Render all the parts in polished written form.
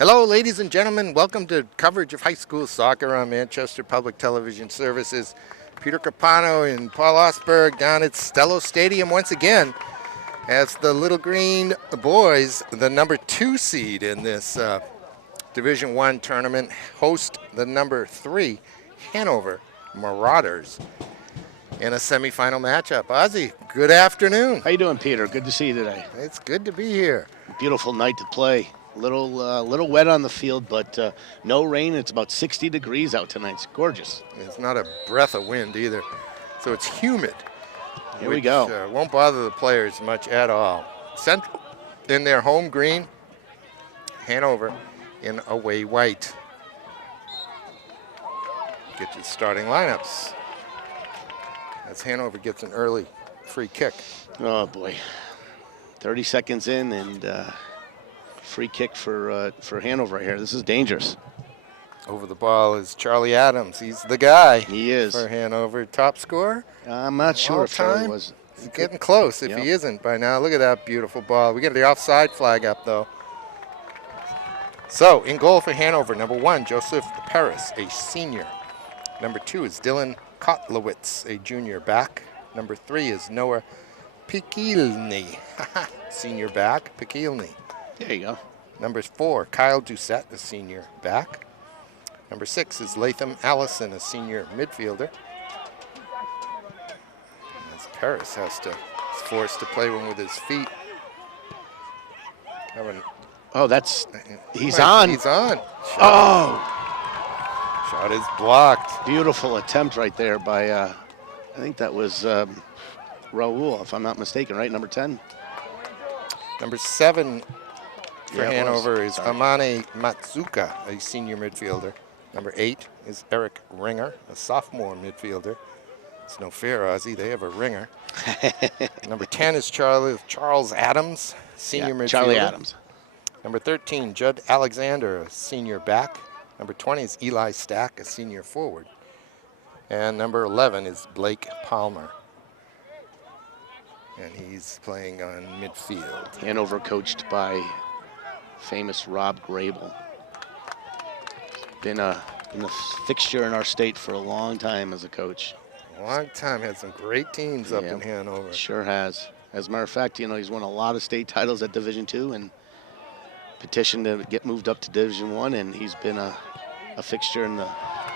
Hello, ladies and gentlemen. Welcome to coverage of high school soccer on Manchester Public Television Services. Peter Capano and Paul Osberg down at Stello Stadium once again as the Little Green Boys, the number 2 seed in this Division I tournament, host the number 3 Hanover Marauders in a semifinal matchup. Ozzy, good afternoon. How you doing, Peter? Good to see you today. It's good to be here. Beautiful night to play. Little wet on the field, but no rain. It's about 60 degrees out tonight. It's gorgeous. It's not a breath of wind either, so it's humid. Here we go. Won't bother the players much at all. Central in their home green, Hanover in away white. Get your starting lineups as Hanover gets an early free kick. Oh boy, 30 seconds in and free kick for Hanover right here. This is dangerous. Over the ball is Charlie Adams. He's the guy. He is. For Hanover. Top scorer? I'm not sure if time. he was. He's getting close if he isn't by now. Look at that beautiful ball. We get the offside flag up, though. So, in goal for Hanover, number 1, Joseph Paris, a senior. Number 2 is Dylan Kotlowitz, a junior back. Number 3 is Noah Pikilny, senior back, Pikilny. There you go. Number 4, Kyle Doucette, a senior back. Number 6 is Latham Allison, a senior midfielder. As Paris is forced to play one with his feet. He's on. He's on. Shot is blocked. Beautiful attempt right there by, I think that was Raul, if I'm not mistaken, right? Number 10. Number 7 for Hanover is Amane Matsuka, a senior midfielder. Number 8 is Eric Ringer, a sophomore midfielder. It's no fair, Ozzy. They have a ringer. Number 10 is Charles Adams, senior midfielder. Charlie Adams. Number 13, Judd Alexander, a senior back. Number 20 is Eli Stack, a senior forward. And number 11 is Blake Palmer. And he's playing on midfield. Hanover coached by famous Rob Grable. Been a fixture in our state for a long time as a coach. A long time, had some great teams up in Hanover. Sure has. As a matter of fact, he's won a lot of state titles at Division II and petitioned to get moved up to Division I, and he's been a fixture in the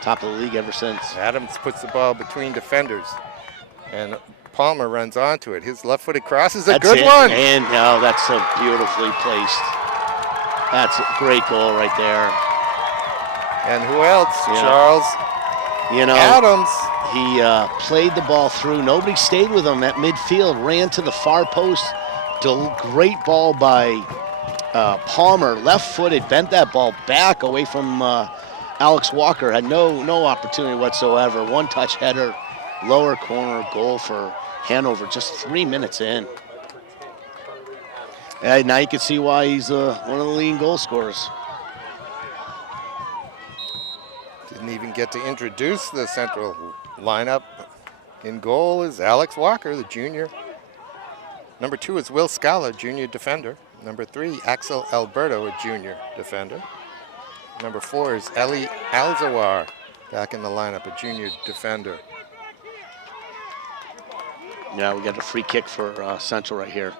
top of the league ever since. Adams puts the ball between defenders, and Palmer runs onto it. His left-footed cross is a good one. And now that's so beautifully placed. That's a great goal right there. And who else? Charles Adams. He played the ball through. Nobody stayed with him at midfield. Ran to the far post. Great ball by Palmer. Left-footed, bent that ball back away from Alex Walker. Had no opportunity whatsoever. One-touch header, lower corner goal for Hanover. Just 3 minutes in. And now you can see why he's one of the leading goal scorers. Didn't even get to introduce the central lineup. In goal is Alex Walker, the junior. Number 2 is Will Scala, junior defender. Number 3, Axel Alberto, a junior defender. Number 4 is Eli Alzawar, back in the lineup, a junior defender. Yeah, we got a free kick for Central right here.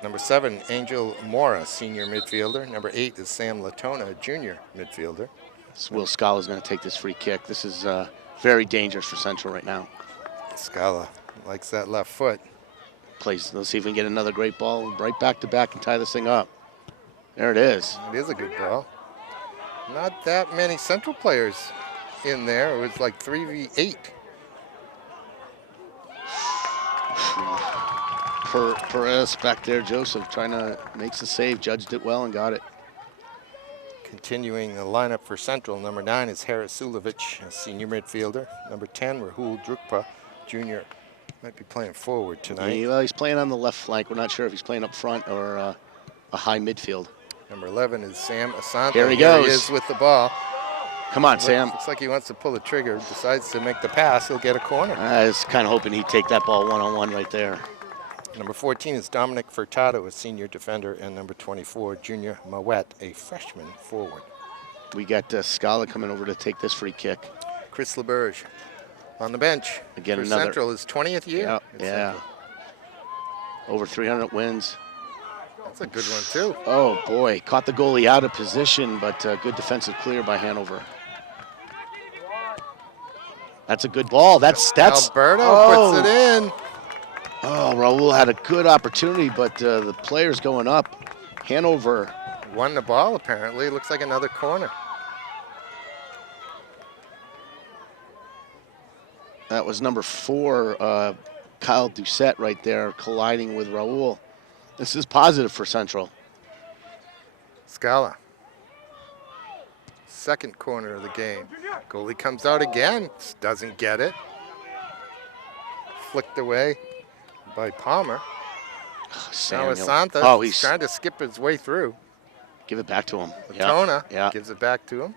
Number 7, Angel Mora, senior midfielder. Number 8 is Sam Latona, junior midfielder. Will Scala is going to take this free kick. This is very dangerous for Central right now. Scala likes that left foot. Let's see if we can get another great ball right back to back and tie this thing up. There it is. It is a good ball. Not that many Central players in there. It was like 3v8. Perez back there, Joseph trying to makes the save, judged it well and got it. Continuing the lineup for Central, number 9 is Harris Sulovich, a senior midfielder. Number 10, Rahul Drukpa, junior. Might be playing forward tonight. Yeah, well, he's playing on the left flank. We're not sure if he's playing up front or a high midfield. Number 11 is Sam Asante. Here he goes. He is with the ball. Come on, Sam. Looks like he wants to pull the trigger, decides to make the pass. He'll get a corner. I was kind of hoping he'd take that ball one-on-one right there. Number 14 is Dominic Furtado, a senior defender, and number 24, Junior Mawet, a freshman forward. We got Scala coming over to take this free kick. Chris LeBurge on the bench. Again, for another Central, his 20th year. Yeah, at yeah. Central. Over 300 wins. That's a good one, too. Oh, boy. Caught the goalie out of position, but good defensive clear by Hanover. That's a good ball. That's Alberto puts it in. Oh, Raul had a good opportunity, but the player's going up. Hanover Won the ball, apparently. Looks like another corner. That was number 4, Kyle Doucette right there colliding with Raul. This is positive for Central. Scala. Second corner of the game. Goalie comes out again. Doesn't get it. Flicked away by Palmer. Now Samuel. Asantha Oh, he's trying to skip his way through. Give it back to him. Tona Yeah. gives it back to him.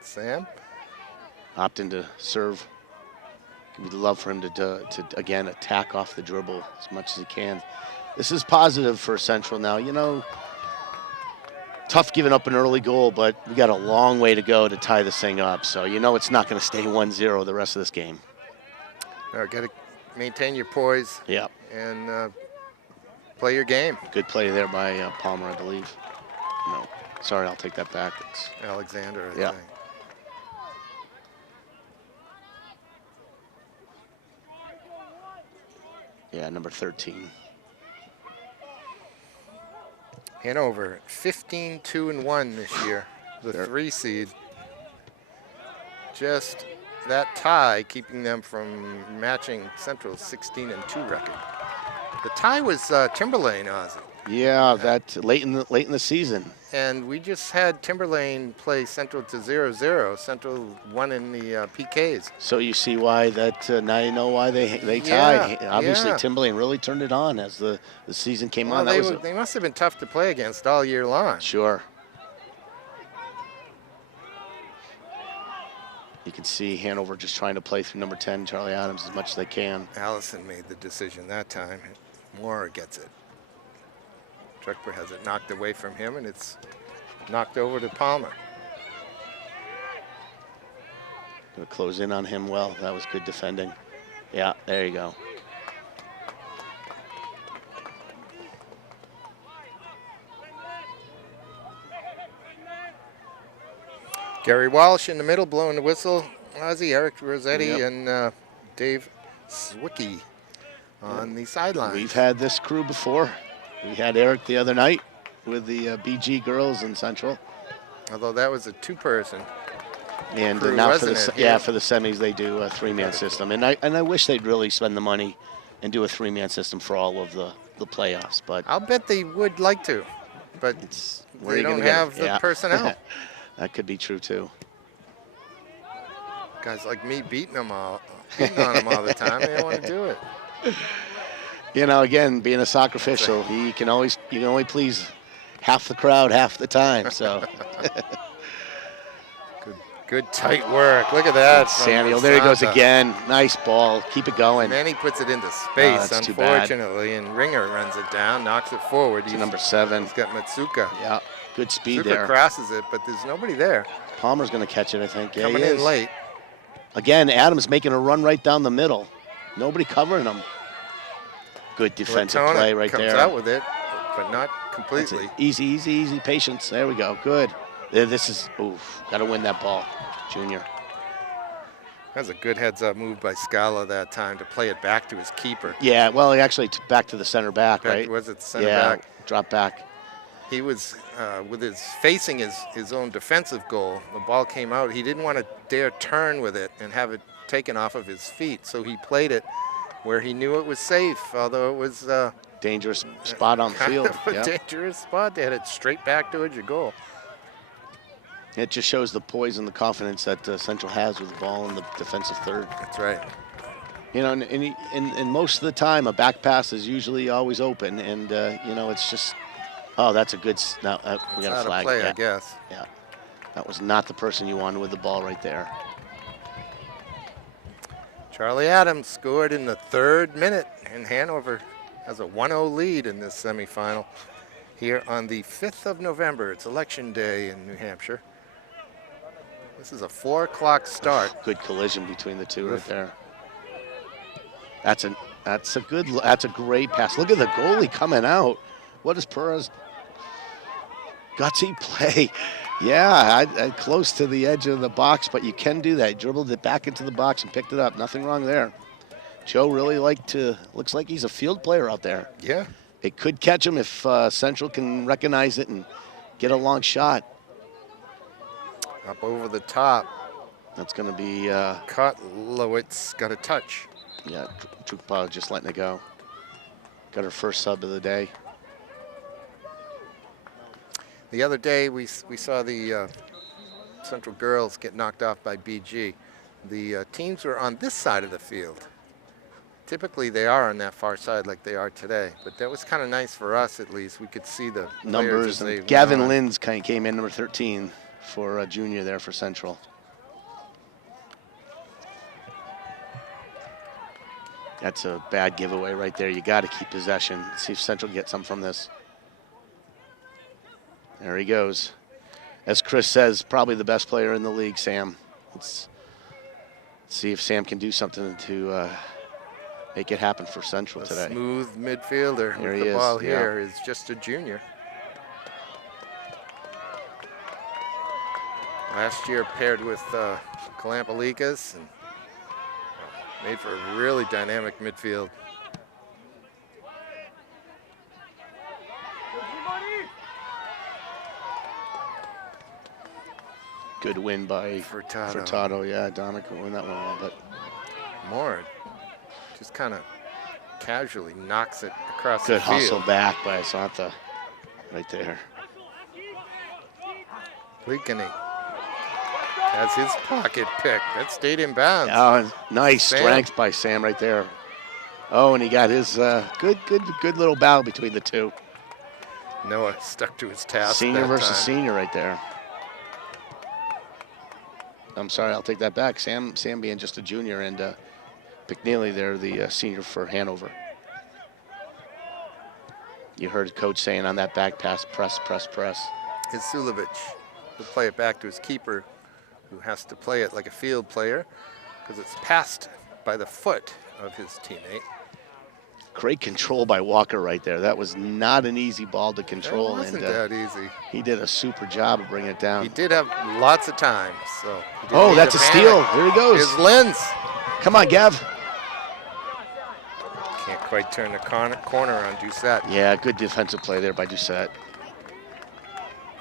Sam. Opting to serve. We'd love for him to again attack off the dribble as much as he can. This is positive for Central now. You know, tough giving up an early goal, but we got a long way to go to tie this thing up. So you know it's not going to stay 1-0 the rest of this game. Got to maintain your poise. Yeah. And play your game. Good play there by Palmer, I believe. No, sorry, I'll take that back. It's Alexander, I Yeah. think. Yeah, number 13. Hanover 15-2-1 this year, the 3 seed. Just that tie keeping them from matching Central's 16-2 record. The tie was Timberlane, Ozzy. Yeah, that late in the season. And we just had Timberlane play Central to 0-0. Central won in the PKs. So you see why that now you know why they Yeah, tied. Obviously, yeah. Timberlane really turned it on as the season came Well, on. That was they must have been tough to play against all year long. Sure. You can see Hanover just trying to play through number 10, Charlie Adams, as much as they can. Allison made the decision that time. Moore gets it. Druckber has it knocked away from him, and it's knocked over to Palmer. Gonna close in on him well. That was good defending. Yeah, there you go. Gary Walsh in the middle blowing the whistle. Ozzy, Eric Rossetti, Yep. and Dave Zwicky on the sideline. We've had this crew before. We had Eric the other night with the BG girls in Central. Although that was a 2-person. And crew, now for wasn't the it? Yeah. for the semis they do a 3-man system. And I wish they'd really spend the money and do a 3-man system for all of the playoffs. But I'll bet they would like to, but it's where they you don't gonna get have it? the Yeah. personnel. That could be true too. Guys like me beating on them all the time. They don't want to do it. You know, again, being a soccer official, you can only please half the crowd half the time. So Good tight work. Look at that. from Samuel, there he goes Asanta. again. Nice ball. Keep it going. And then he puts it into space, that's too bad. unfortunately, and Ringer runs it down, knocks it forward. To number 7. He's got Matsuka. Yeah, good speed Matsuka there. crosses it, but there's nobody there. Palmer's going to catch it, I think. Yeah, Coming he in is. late. Again, Adams making a run right down the middle. Nobody covering him. Good defensive Latona play right comes there. out with it, but not That's completely. it. Easy patience. There we go. Good. This is, oof, got to win that ball, Junior. That was a good heads-up move by Scala that time to play it back to his keeper. Yeah, well, he actually back to the center back, right? Was it center Yeah, back? drop back. He was with facing his own defensive goal. The ball came out. He didn't want to dare turn with it and have it taken off of his feet, so he played it where he knew it was safe, although it was Dangerous spot on the kind field. of a Yeah. dangerous spot. They had it straight back towards your goal. It just shows the poise and the confidence that Central has with the ball in the defensive third. That's right. You know, and most of the time, a back pass is usually always open, and you know, it's just, oh, that's a good. Now we got a Out of flag. play, Yeah. I guess. Yeah, that was not the person you wanted with the ball right there. Charlie Adams scored in the 3rd minute, and Hanover has a 1-0 lead in this semifinal here on the 5th of November. It's Election Day in New Hampshire. This is a 4 o'clock start. Good collision between the two right there. That's a great pass. Look at the goalie coming out. What is Perez? Gutsy play. Yeah, I close to the edge of the box, but you can do that. He dribbled it back into the box and picked it up. Nothing wrong there. Joe really looks like he's a field player out there. Yeah. It could catch him if Central can recognize it and get a long shot. Up over the top. That's going to be... Kotlowitz got a touch. Yeah, Trukpa just letting it go. Got her first sub of the day. The other day, we saw the Central girls get knocked off by BG. The teams were on this side of the field. Typically, they are on that far side like they are today. But that was kind of nice for us, at least. We could see the numbers. And Gavin Linds came in number 13 for a junior there for Central. That's a bad giveaway right there. You got to keep possession. See if Central can get some from this. There he goes. As Chris says, probably the best player in the league, Sam. Let's see if Sam can do something to make it happen for Central today. Smooth midfielder Here with he the ball is, here is just a junior. Last year paired with Kalampalikas and made for a really dynamic midfield. Good win by Furtado. Yeah, Dominic will win that one a little bit. Moore just kind of casually knocks it across the field. Good hustle back by Asanta right there. Leakany has his pocket pick. That stayed in bounds. Oh, nice strength by Sam right there. Oh, and he got his good little battle between the two. Noah stuck to his task. Senior versus senior right there. I'm sorry, I'll take that back. Sam being just a junior, and McNeely there, the senior for Hanover. You heard Coach saying on that back pass, press, press, press. Hisulovic will play it back to his keeper, who has to play it like a field player because it's passed by the foot of his teammate. Great control by Walker right there. That was not an easy ball to control. It wasn't that easy. He did a super job of bringing it down. He did have lots of time. So. Oh, that's a steal. Here he goes. Here's Lenz. Come on, Gav. Can't quite turn the corner on Doucette. Yeah, good defensive play there by Doucette.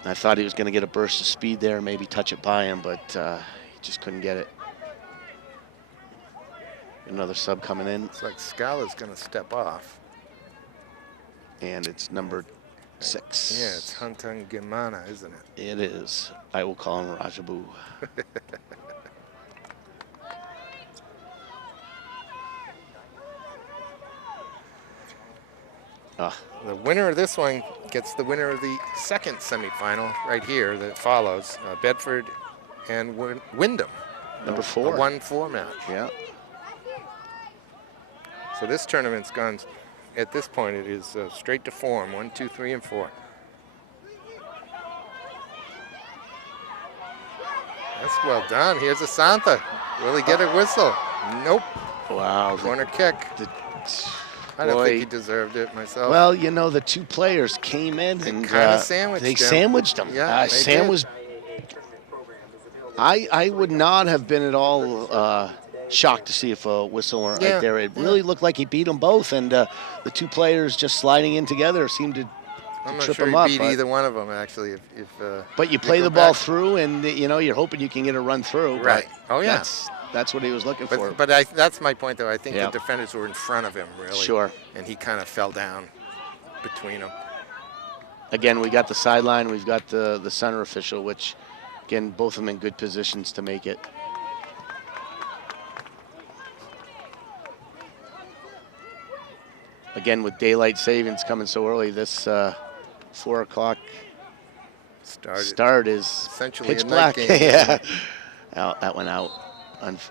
I thought he was going to get a burst of speed there, maybe touch it by him, but he just couldn't get it. Another sub coming in. Looks like Scala's going to step off. And it's number 6. Yeah, it's Huntung Gimana, isn't it? It is. I will call him Rajabu. The winner of this one gets the winner of the second semifinal right here that follows, Bedford and Wyndham. Number 4. A 1-4 match. Yeah. So this tournament's gone, at this point, it is straight to form, 1, 2, 3, and 4. That's well done. Here's Asantha. Will he get a whistle? Nope. Wow. Corner kick. I don't think he deserved it myself. Well, you know, the two players came in and kind of sandwiched they sandwiched them. Yeah, Sam was. I would not have been at all shocked to see if a whistle weren't right there. It really looked like he beat them both, and the two players just sliding in together seemed to I'm not trip sure them he up. beat either one of them, actually. But you play the ball through, and you know you're hoping you can get a run through. Right. Oh yeah. That's what he was looking for. But that's my point, though. I think the defenders were in front of him, really. Sure. And he kind of fell down between them. Again, we got the sideline. We've got the center official, which, again, both of them in good positions to make it. Again, with daylight savings coming so early, this 4 o'clock start is essentially pitch a black. night game. Yeah. That went out.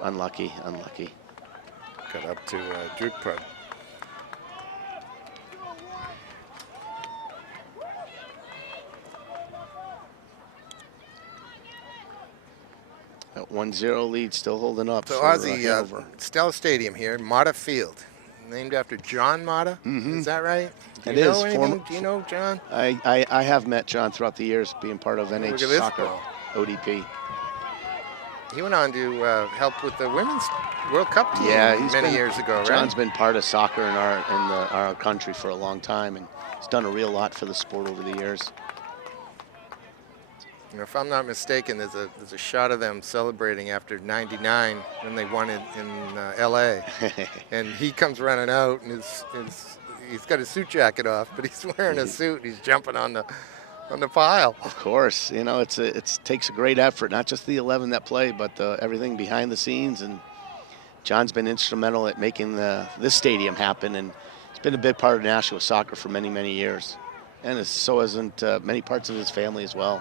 Unlucky. Got up to Drukpud. That 1-0 lead still holding up So for Ozzy, Hanover. Stella Stadium here, Mata Field, named after John Mata. Is that right? Do It you know is. anything? Do you know John? I have met John throughout the years, being part of NH Look at this Soccer, ball. ODP. He went on to help with the women's World Cup team He's many been, years ago, right? John's been part of soccer in our country for a long time, and he's done a real lot for the sport over the years. You know, if I'm not mistaken, there's a shot of them celebrating after '99 when they won it in L.A. and he comes running out and he's got his suit jacket off, but he's wearing a suit. And he's jumping on the pile. Of course, you know it takes a great effort, not just the 11 that play, but everything behind the scenes. And John's been instrumental at making this stadium happen, and he's been a big part of Nashua soccer for many, many years. And so hasn't many parts of his family as well.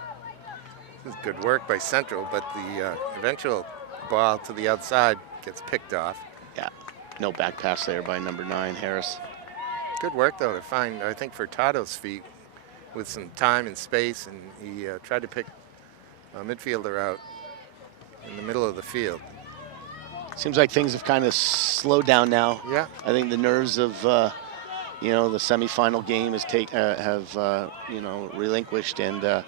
This is good work by Central, but the eventual ball to the outside gets picked off. Yeah, no back pass there by number 9, Harris. Good work, though, to find, I think, Furtado's feet with some time and space, and he tried to pick a midfielder out in the middle of the field. Seems like things have kind of slowed down now. Yeah. I think the nerves of, the semifinal game have relinquished, and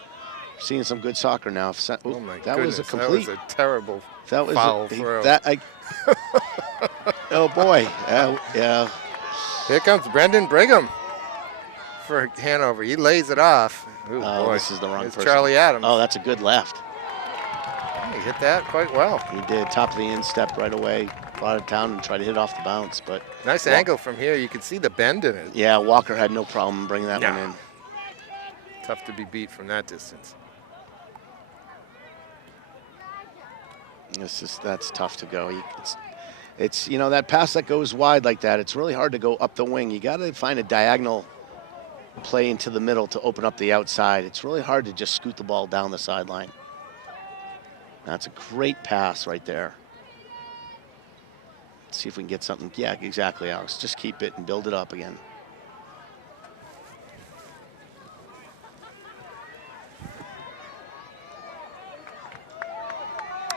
seeing some good soccer now. Oh my that goodness, was a complete. that was a terrible That was foul throw. Oh boy, yeah. Here comes Brendan Brigham for Hanover. He lays it off. Ooh, Oh, boy. this is the wrong It's person. Charlie Adams. Oh, that's a good left. He hit that quite well. He did. Top of the instep right away. Brought it down and tried to hit off the bounce, but Nice angle from here. You can see the bend in it. yeah, Walker had no problem bringing that one in. Tough to be beat from that distance. That's tough to go. It's that pass that goes wide like that. It's really hard to go up the wing. You got to find a diagonal play into the middle to open up the outside. It's really hard to just scoot the ball down the sideline. That's a great pass right there. Let's see if we can get something. Yeah, exactly, Alex. Just keep it and build it up again.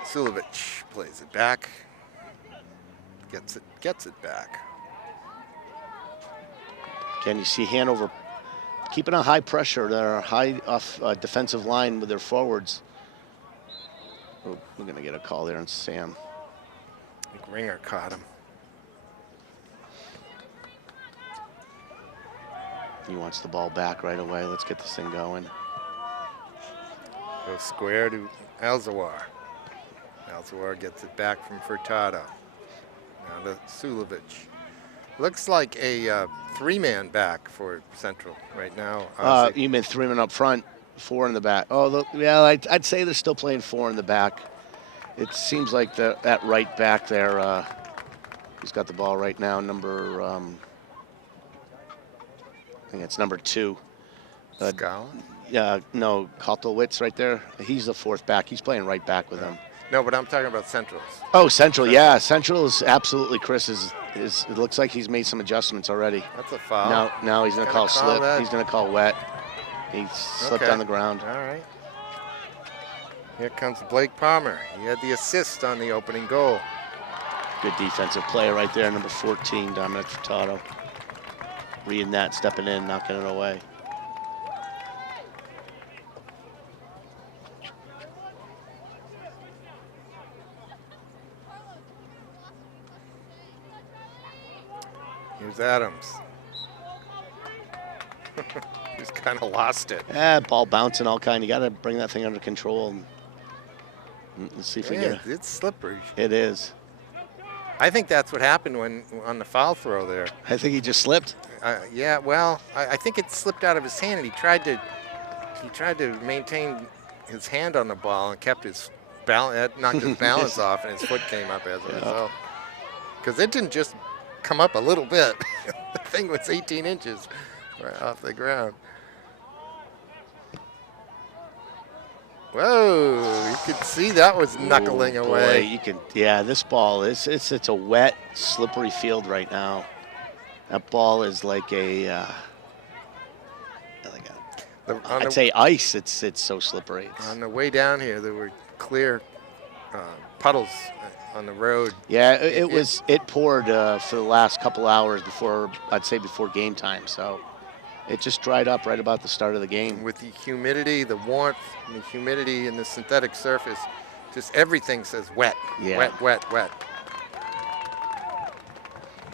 Sulovich plays it back. Gets it back. Again, you see Hanover keeping a high pressure. They're high off defensive line with their forwards. Oh, we're going to get a call there on Sam. I think Ringer caught him. He wants the ball back right away. Let's get this thing going. Goes square to Alzawar. Alzawar gets it back from Furtado. Now to Sulovich. Looks like a three-man back for Central right now. You mean 3 men up front, 4 in the back. Oh, I'd say they're still playing 4 in the back. It seems like that right back there, who's got the ball right now, I think it's number 2. Scollin? Yeah, no, Kotelwitz right there. He's the 4th back. He's playing right back with him. No, but I'm talking about Central's. Oh, Central, yeah. Central is absolutely Chris. It looks like he's made some adjustments already. That's a foul. Now he's going to call slip. that. He's going to call wet. He slipped on the ground. All right. Here comes Blake Palmer. He had the assist on the opening goal. Good defensive play right there, number 14, Dominic Furtado. Reading that, stepping in, knocking it away. Here's Adams. He's kind of lost it. Yeah, ball bouncing all kind. You got to bring that thing under control. Let's see if we get it. It's slippery. It is. I think that's what happened on the foul throw there. I think he just slipped. Yeah, well, I think it slipped out of his hand, and he tried to maintain his hand on the ball and kept his balance, knocked his balance off, and his foot came up as a result. Because it didn't just come up a little bit. The thing was 18 inches right off the ground. Whoa, you could see that was knuckling away. Boy, you can, yeah, this ball, it's a wet, slippery field right now. That ball is like I'd say ice. It's so slippery. On the way down here, there were clear puddles on the road. Yeah, it poured for the last couple hours before, I'd say before game time. So it just dried up right about the start of the game. With the humidity, the warmth, and the humidity in the synthetic surface, just everything says wet, Yeah. wet, wet, wet.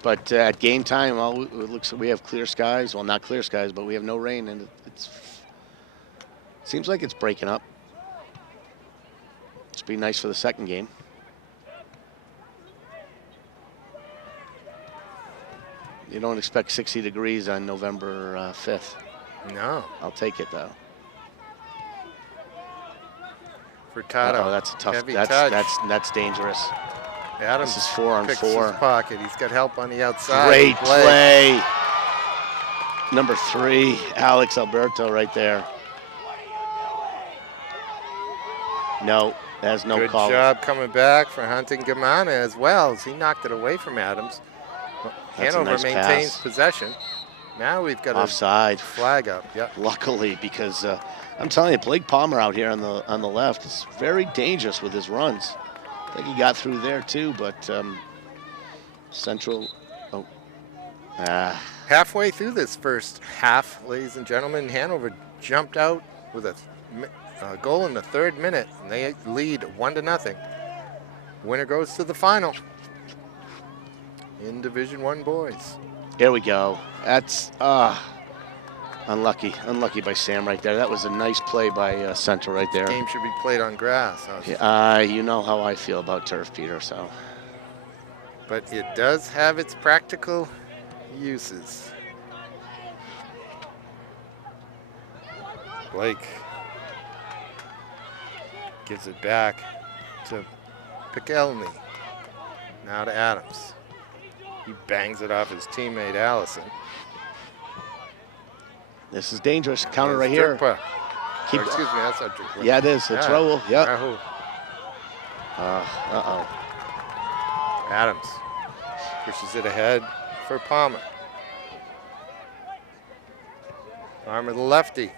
But at game time, it looks like we have clear skies. Well, not clear skies, but we have no rain, and it seems like it's breaking up. It's be nice for the second game. You don't expect 60 degrees on November 5th. No. I'll take it, though. Furtado. Oh, that's a tough. Heavy touch. That's dangerous. Adams This is 4-on-4. picks his pocket. He's got help on the outside. Great play. Number 3, Alex Alberto right there. No, there's no Good call. Good job coming back for Hunting Gamana as well as he knocked it away from Adams. Hanover nice maintains pass. possession. Now we've got Offside. a flag up. Yep. Luckily, because I'm telling you, Blake Palmer out here on the left is very dangerous with his runs. I think he got through there too, but Central. Oh, halfway through this first half, ladies and gentlemen, Hanover jumped out with a goal in the 3rd minute, and they lead 1-0. Winner goes to the final in Division I boys. There we go. That's unlucky by Sam right there. That was a nice play by Central right there. Game should be played on grass. You know how I feel about turf, Peter. So, but it does have its practical uses. Blake gives it back to Pikelny. Now to Adams. He bangs it off his teammate Allison. This is dangerous. Counter right Jerkpa. here. Excuse me, that's not Jerkpa. Yeah, it is. It's Raul. Yep. Raul. Adams pushes it ahead for Palmer. Palmer the lefty.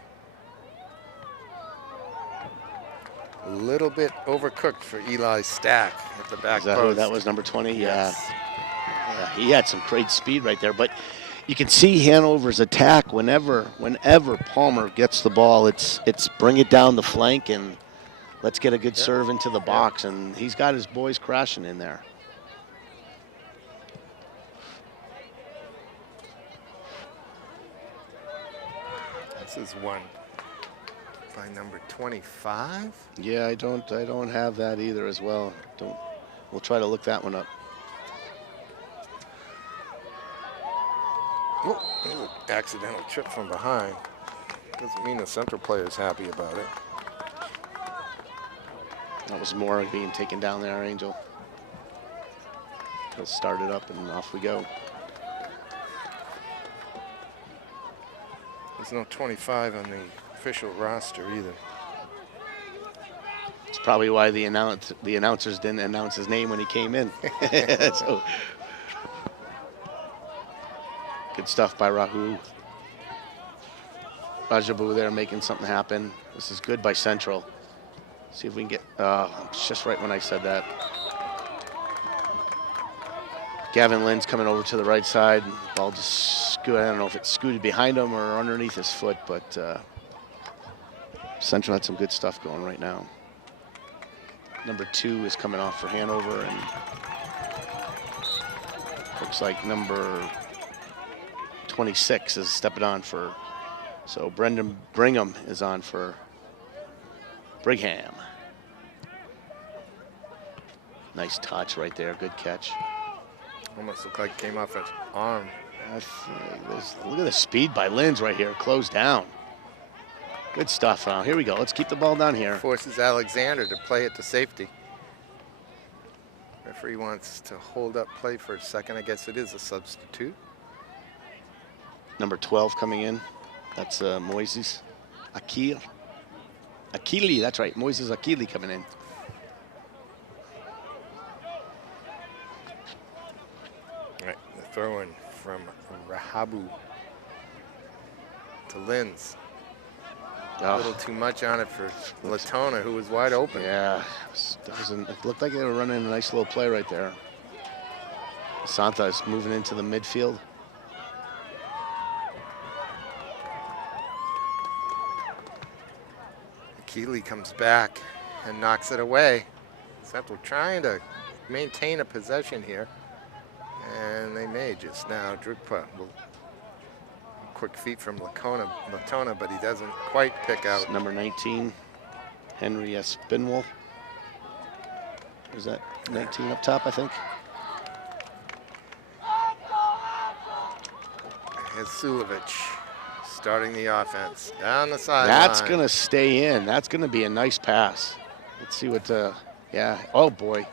A little bit overcooked for Eli Stack at the back Is that post. who that was, number 20? Yes. Yeah, he had some great speed right there. But you can see Hanover's attack whenever Palmer gets the ball. It's bring it down the flank and let's get a good serve into the box. And he's got his boys crashing in there. This is one by number 25. Yeah, I don't have that either as well. We'll try to look that one up. Oh, accidental trip from behind. Doesn't mean the Central player is happy about it. That was more being taken down there, Angel. He'll start it up and off we go. There's no 25 on the official roster either. It's probably why the announcers didn't announce his name when he came in. So, good stuff by Rajabu there making something happen. This is good by Central. See if we can get, just right when I said that. Gavin Lynn's coming over to the right side. Ball just I don't know if it scooted behind him or underneath his foot, but Central had some good stuff going right now. Number 2 is coming off for Hanover, and looks like number 26 is stepping on for, so Brendan Brigham is on for Brigham. Nice touch right there, good catch. Almost looked like it came off his arm. Look at the speed by Linz right here, closed down. Good stuff. Here we go. Let's keep the ball down here. Forces Alexander to play it to safety. Referee wants to hold up play for a second. I guess it is a substitute. Number 12 coming in. That's Moises Akili, that's right. Moises Akili coming in. All right, the throw in from Rahabu to Linz. A little too much on it for Latona, who was wide open. Yeah, it looked like they were running a nice little play right there. Santa is moving into the midfield. Keeley comes back and knocks it away. Central trying to maintain a possession here. And they may just now. Drukpa will quick feet from Latona, but he doesn't quite pick out. It's number 19, Henry Espinwall. Is that 19 up top, I think? Hasulovic starting the offense down the sideline. That's going to stay in. That's going to be a nice pass. Let's see what, yeah. Oh, boy.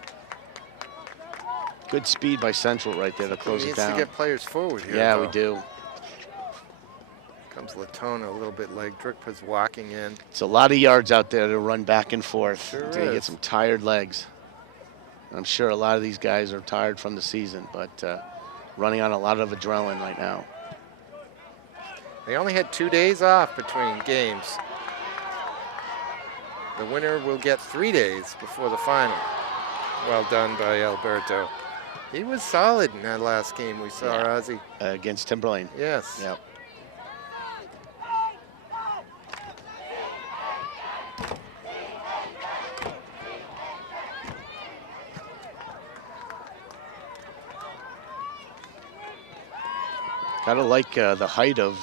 Good speed by Central right there to close it down. Needs to get players forward here. Yeah, though. we do. Comes Latona a little bit late. Drukpa's walking in. It's a lot of yards out there to run back and forth. Sure Until you is. get some tired legs. I'm sure a lot of these guys are tired from the season, but running on a lot of adrenaline right now. They only had 2 days off between games. The winner will get 3 days before the final. Well done by Alberto. He was solid in that last game we saw, Ozzy. Against Timberlane. Yes. Yep. Gotta like the height of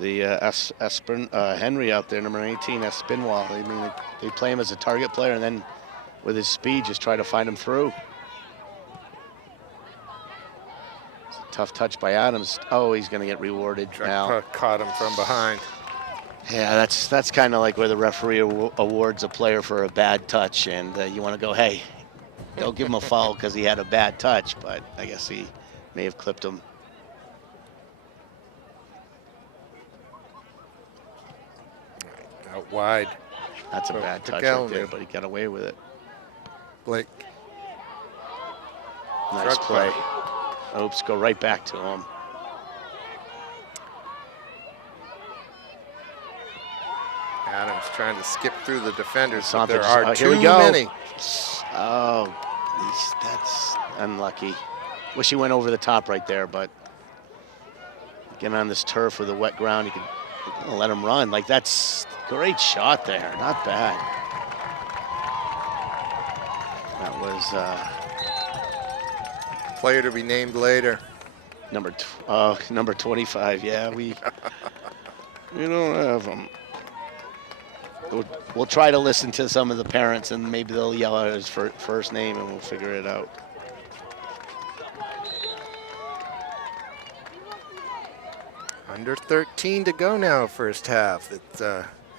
Henry out there, number 18, Espinwall. I mean, they play him as a target player, and then with his speed, just try to find him through. It's a tough touch by Adams. Oh, he's going to get rewarded now. Caught him from behind. Yeah, that's kind of like where the referee awards a player for a bad touch, and you want to go, hey, don't give him a foul because he had a bad touch, but I guess he may have clipped him. Out wide. That's a bad touch right there, but he got away with it. Blake. Nice play. Oops, go right back to him. Adams trying to skip through the defenders, but Santa there just- are here we too go. many. Oh, that's unlucky. Wish he went over the top right there, but getting on this turf with the wet ground, you can let him run. Like, that's great shot there. Not bad. That was Player to be named later. number 25. Yeah, we don't have him. We'll try to listen to some of the parents, and maybe they'll yell out his first name, and we'll figure it out. Under 13 to go now, first half. It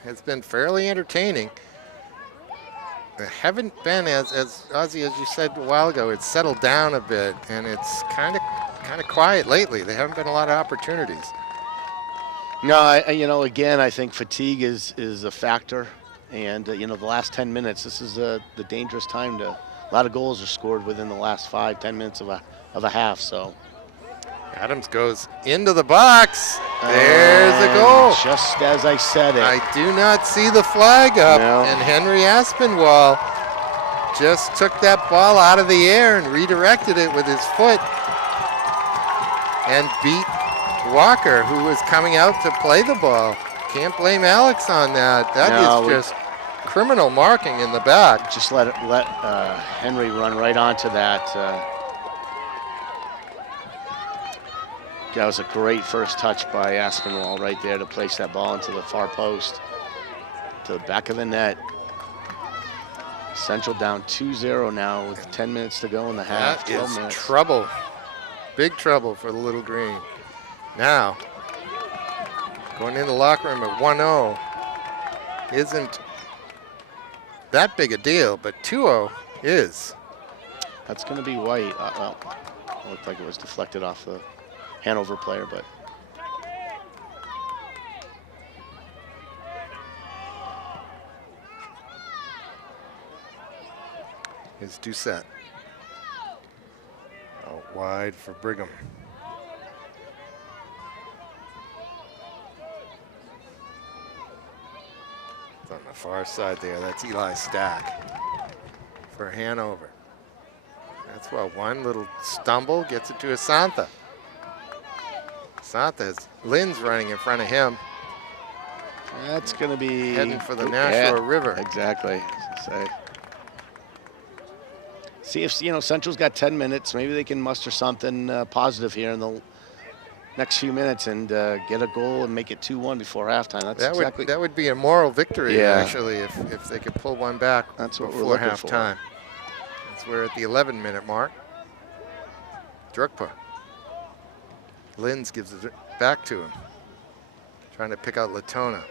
has been fairly entertaining. They haven't been, as Ozzy, as you said a while ago, it's settled down a bit, and it's kind of quiet lately. There haven't been a lot of opportunities. No, again, I think fatigue is a factor, and the last 10 minutes, this is the dangerous time to. A lot of goals are scored within the last 5-10 minutes of a half. So Adams goes into the box. There's a goal. Just as I said it. I do not see the flag up, No. and Henry Aspinwall just took that ball out of the air and redirected it with his foot and beat Walker, who was coming out to play the ball. Can't blame Alex on that. That is just criminal marking in the back. Just let Henry run right onto that. That was a great first touch by Aspinwall right there to place that ball into the far post, to the back of the net. Central down 2-0 now with 10 minutes to go in the half. That 12 is minutes. trouble. Big trouble for the Little Green. Now, going in the locker room at 1-0 isn't that big a deal, but 2-0 is. That's going to be white. Well, it looked like it was deflected off the Hanover player, but is Doucette. Out wide for Brigham. far side there. That's Eli Stack for Hanover. That's well, one little stumble gets it to Asantha. Asantha has Lynn's running in front of him. That's going to be heading for the Nashua River. Exactly. See if, Central's got 10 minutes. Maybe they can muster something positive here in the next few minutes and get a goal and make it 2-1 before halftime. That would be a moral victory, Yeah. actually, if they could pull one back before halftime. That's we're at the 11-minute mark. Drukpa. Linz gives it back to him. Trying to pick out Latona.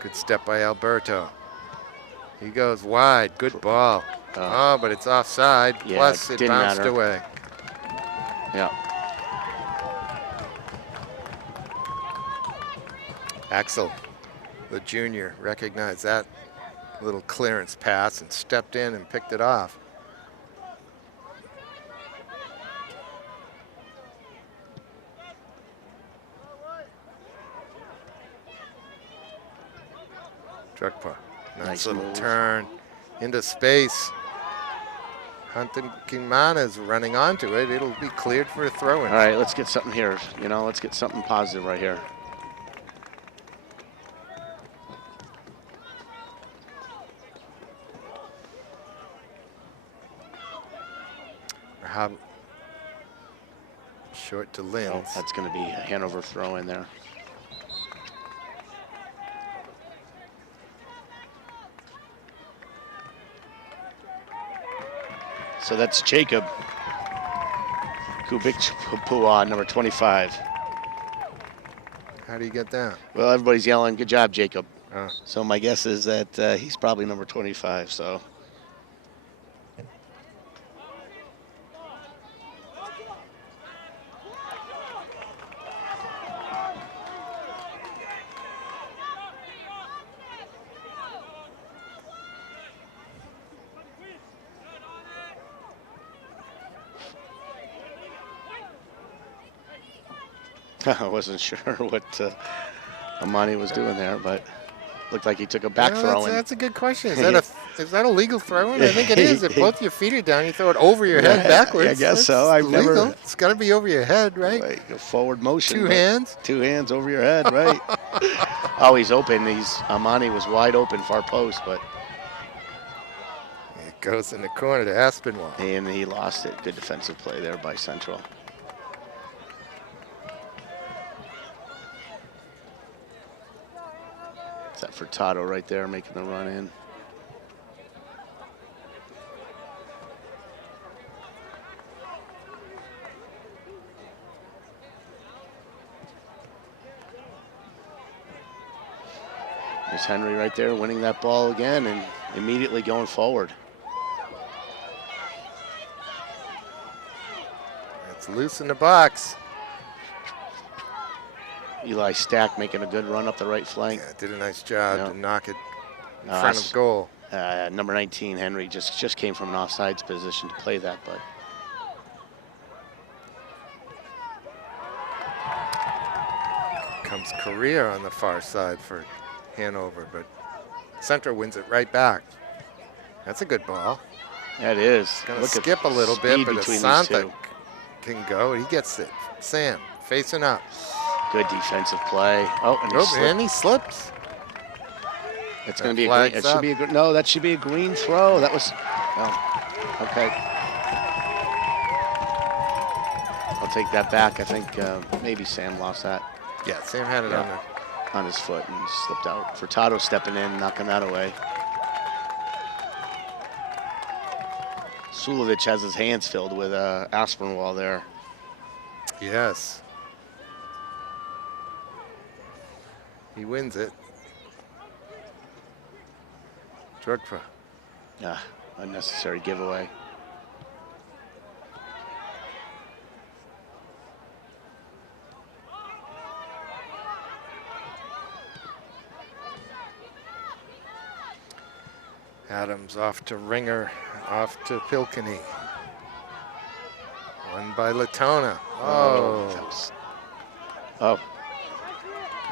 Good step by Alberto. He goes wide. Good ball. Oh, but it's offside. Yeah, Plus, it bounced away. Yeah. Axel, the junior, recognized that little clearance pass and stepped in and picked it off. Drukpa. Nice little move. Turn into space. Huntington is running onto it. It'll be cleared for a throw-in. All right, let's get something here. Let's get something positive right here. Short to Linz. Oh, that's going to be a Hanover throw in there. So that's Jacob Kubik-Pua, number 25. How do you get down? Well, everybody's yelling, good job, Jacob. Oh. So my guess is that he's probably number 25, so. I wasn't sure what Amani was doing there, but looked like he took a back throw. That's a good question. Is that a legal throw-in? I think it is. If both your feet are down, you throw it over your head backwards. I guess so. I've legal. It's got to be over your head, right? Like a forward motion. Two hands. 2 hands over your head, right? Oh, he's open. Amani was wide open, far post, but it goes in the corner to Aspinwall. And he lost it. Good defensive play there by Central. That Furtado right there making the run in. There's Henry right there winning that ball again and immediately going forward. It's loose in the box. Eli Stack making a good run up the right flank. Yeah, did a nice job to knock it in front of goal. Number 19, Henry, just came from an offsides position to play that, but. Comes Correa on the far side for Hanover, but Central wins it right back. That's a good ball. That is. Going to skip a little bit, but Asantha can go. He gets it. Sam facing up. Good defensive play. Oh, and he slips. It's going to be a green. It should be a good. No, that should be a green throw. That was. Oh, okay. I'll take that back. I think maybe Sam lost that. Yeah, Sam had it on his foot and slipped out. Furtado stepping in, knocking that away. Sulovic has his hands filled with Aspinwall there. Yes. He wins it. Drukpa. Unnecessary giveaway. Adams off to Ringer, off to Pilkany. Won by Latona. Oh.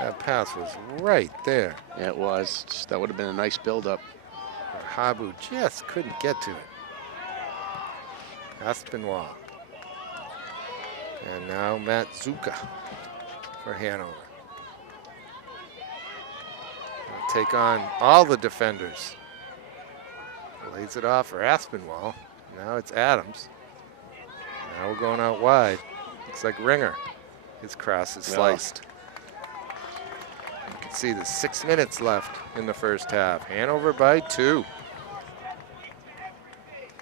That pass was right there. Yeah, it was. That would have been a nice build-up. Habu just couldn't get to it. Aspinwall. And now Matt Zuka for Hanover. Gonna take on all the defenders. Lays it off for Aspinwall. Now it's Adams. Now we're going out wide. Looks like Ringer. His cross is sliced. You can see there's 6 minutes left in the first half. Hanover by 2.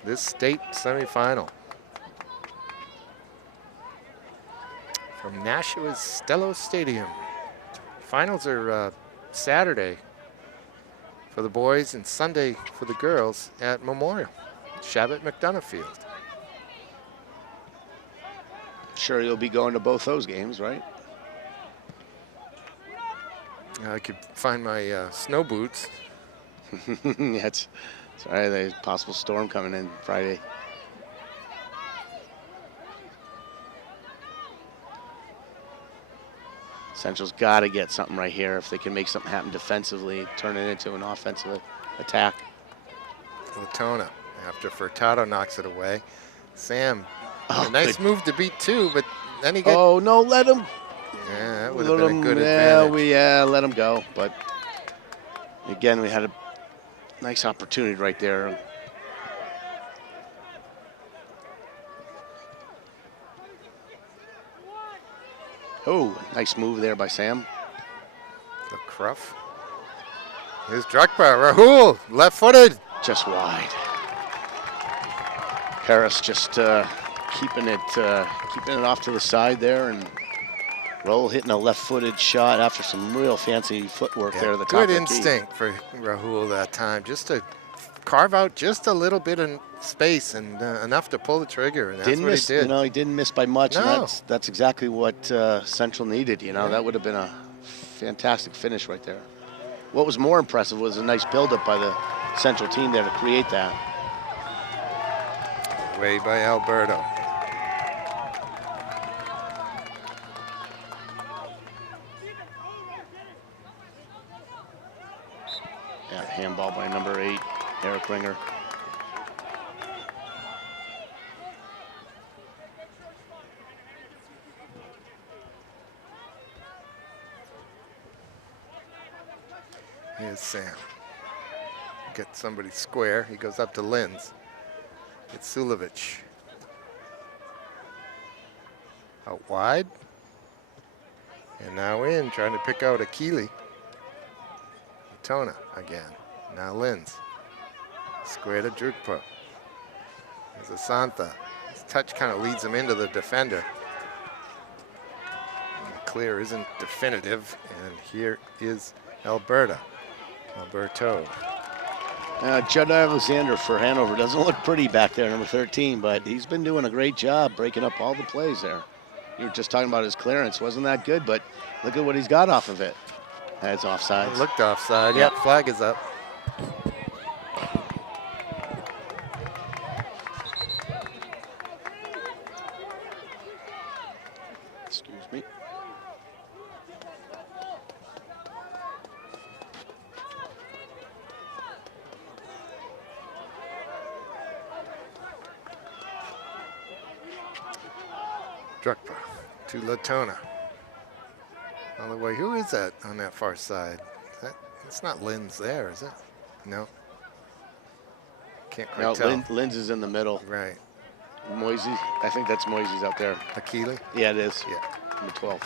This state semifinal. From Nashua's Stello Stadium. Finals are Saturday for the boys and Sunday for the girls at Memorial. Shabbat McDonough Field. Sure, you'll be going to both those games, right? I could find my snow boots. That's right. There's a possible storm coming in Friday. Central's got to get something right here. If they can make something happen defensively, turn it into an offensive attack. Latona, after Furtado knocks it away. Sam, Oh, a nice good. move to beat 2, but then he got. Oh, no, let him. Yeah, that would have been a good yeah, advantage. let him go. But again, we had a nice opportunity right there. Oh, nice move there by Sam. The Cruff. Here's Drukpa. Rahul, left-footed. Just wide. Harris just keeping it off to the side there, and Roll hitting a left-footed shot after some real fancy footwork there at the top Good of the key. instinct for Rahul that time, just to carve out just a little bit of space and enough to pull the trigger, and that's Didn't what miss, he did. you know, he didn't miss by much, No. and that's exactly what Central needed. You know, that would have been a fantastic finish right there. What was more impressive was a nice buildup by the Central team there to create that. Way by Alberto. Yeah, handball by number 8, Eric Ringer. Here's Sam. Get somebody square. He goes up to Linz. It's Sulovich. Out wide. And now in, trying to pick out Akili. Tona again. Now Linz. Square to Drukpa. There's Asantha. His touch kind of leads him into the defender. And the clear isn't definitive. And here is Alberto. Judd Alexander for Hanover doesn't look pretty back there, number 13, but he's been doing a great job breaking up all the plays there. You were just talking about his clearance. Wasn't that good, but look at what he's got off of it. That's offside. It looked offside. Yep, flag is up. Excuse me. Drukpa to Latona. On the way, who is that on that far side? It's not Linz there, is it? No. Can't quite No, tell. Linz is in the middle. Right. Moisey, I think that's Moisey's out there. Akili? Yeah, it is. Yeah. Number 12.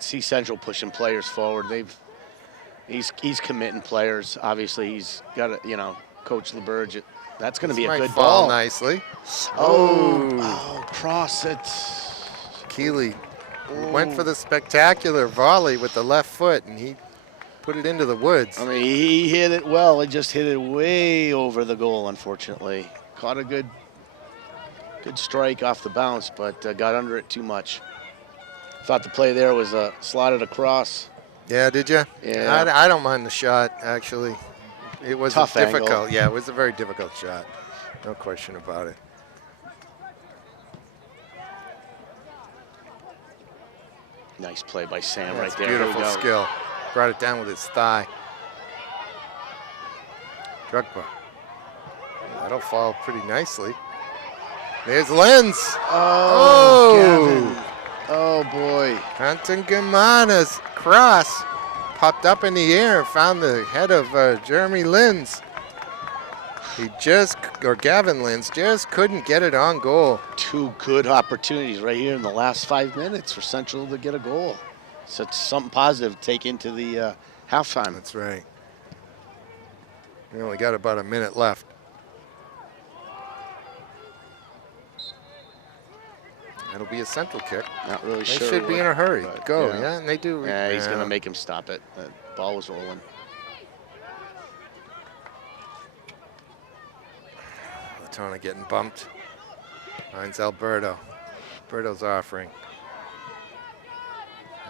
See Central pushing players forward. He's committing players. Obviously, he's got Coach LeBurge. That's going to be a good fall ball. nicely. Oh, cross it. Keeley went for the spectacular volley with the left foot, and he put it into the woods. I mean, he hit it well. He just hit it way over the goal, unfortunately. Caught a good strike off the bounce, but got under it too much. Thought the play there was slotted across. Yeah, did you? Yeah. I don't mind the shot, actually. It was Tough difficult. angle. Yeah, it was a very difficult shot. No question about it. Nice play by Sam That's right there. beautiful There we go. skill. Brought it down with his thigh. Drogba. That'll fall pretty nicely. There's Lenz. Oh, Gavin. Oh, boy. Anton Germana's cross popped up in the air and found the head of Jeremy Lenz. Gavin Lenz just couldn't get it on goal. 2 good opportunities right here in the last 5 minutes for Central to get a goal. So it's something positive to take into the halftime. That's right. We only got about a minute left. That'll be a Central kick. Not really They sure. should be in a hurry. Go, yeah. yeah, and they do. Yeah, he's going to make him stop it. The ball was rolling. Latona getting bumped. Finds Alberto. Alberto's offering.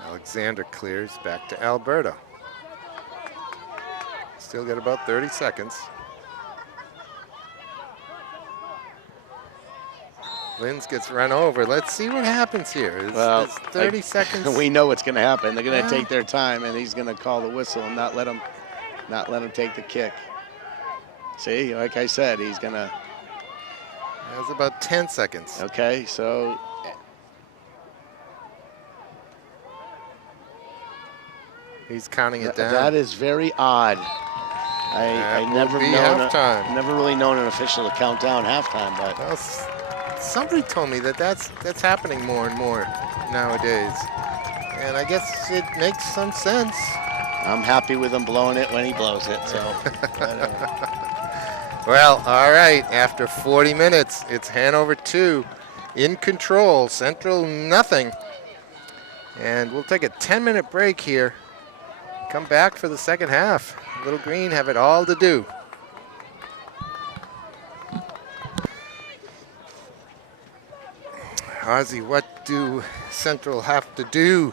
Alexander clears back to Alberto. Still got about 30 seconds. Linz gets run over. Let's see what happens here. It's 30 seconds. We know what's going to happen. They're going to take their time, and he's going to call the whistle and not let him take the kick. See, like I said, he's going to. That's about 10 seconds. Okay, so. He's counting it down. That is very odd. I never really known an official to count down halftime, but. Well, somebody told me that's happening more and more nowadays, and I guess it makes some sense. I'm happy with him blowing it when he blows it, so whatever. Well, all right, after 40 minutes, it's Hanover 2 in control, Central nothing. And we'll take a 10-minute break here. Come back for the second half. Little Green have it all to do. Ozzy, what do Central have to do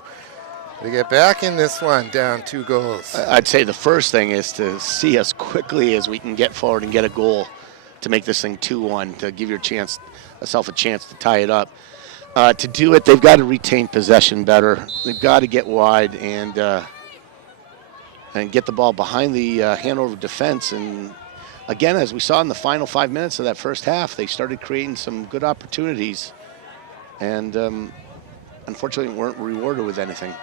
to get back in this one, down 2 goals? I'd say the first thing is to see as quickly as we can get forward and get a goal to make this thing 2-1, to give yourself a chance to tie it up. To do it, they've got to retain possession better. They've got to get wide and get the ball behind the Hanover defense. And again, as we saw in the final 5 minutes of that first half, they started creating some good opportunities, and unfortunately weren't rewarded with anything.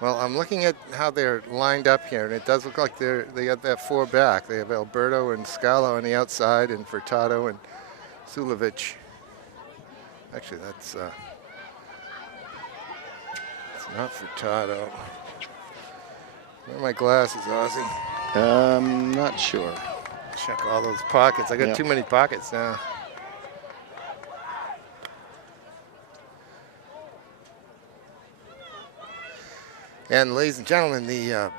Well, I'm looking at how they're lined up here, and it does look like they got that 4 back. They have Alberto and Scalo on the outside, and Furtado and Sulovic. Actually, that's it's not Furtado. Where are my glasses, Ozzy? Not sure. Check all those pockets. I got too many pockets now. And ladies and gentlemen, the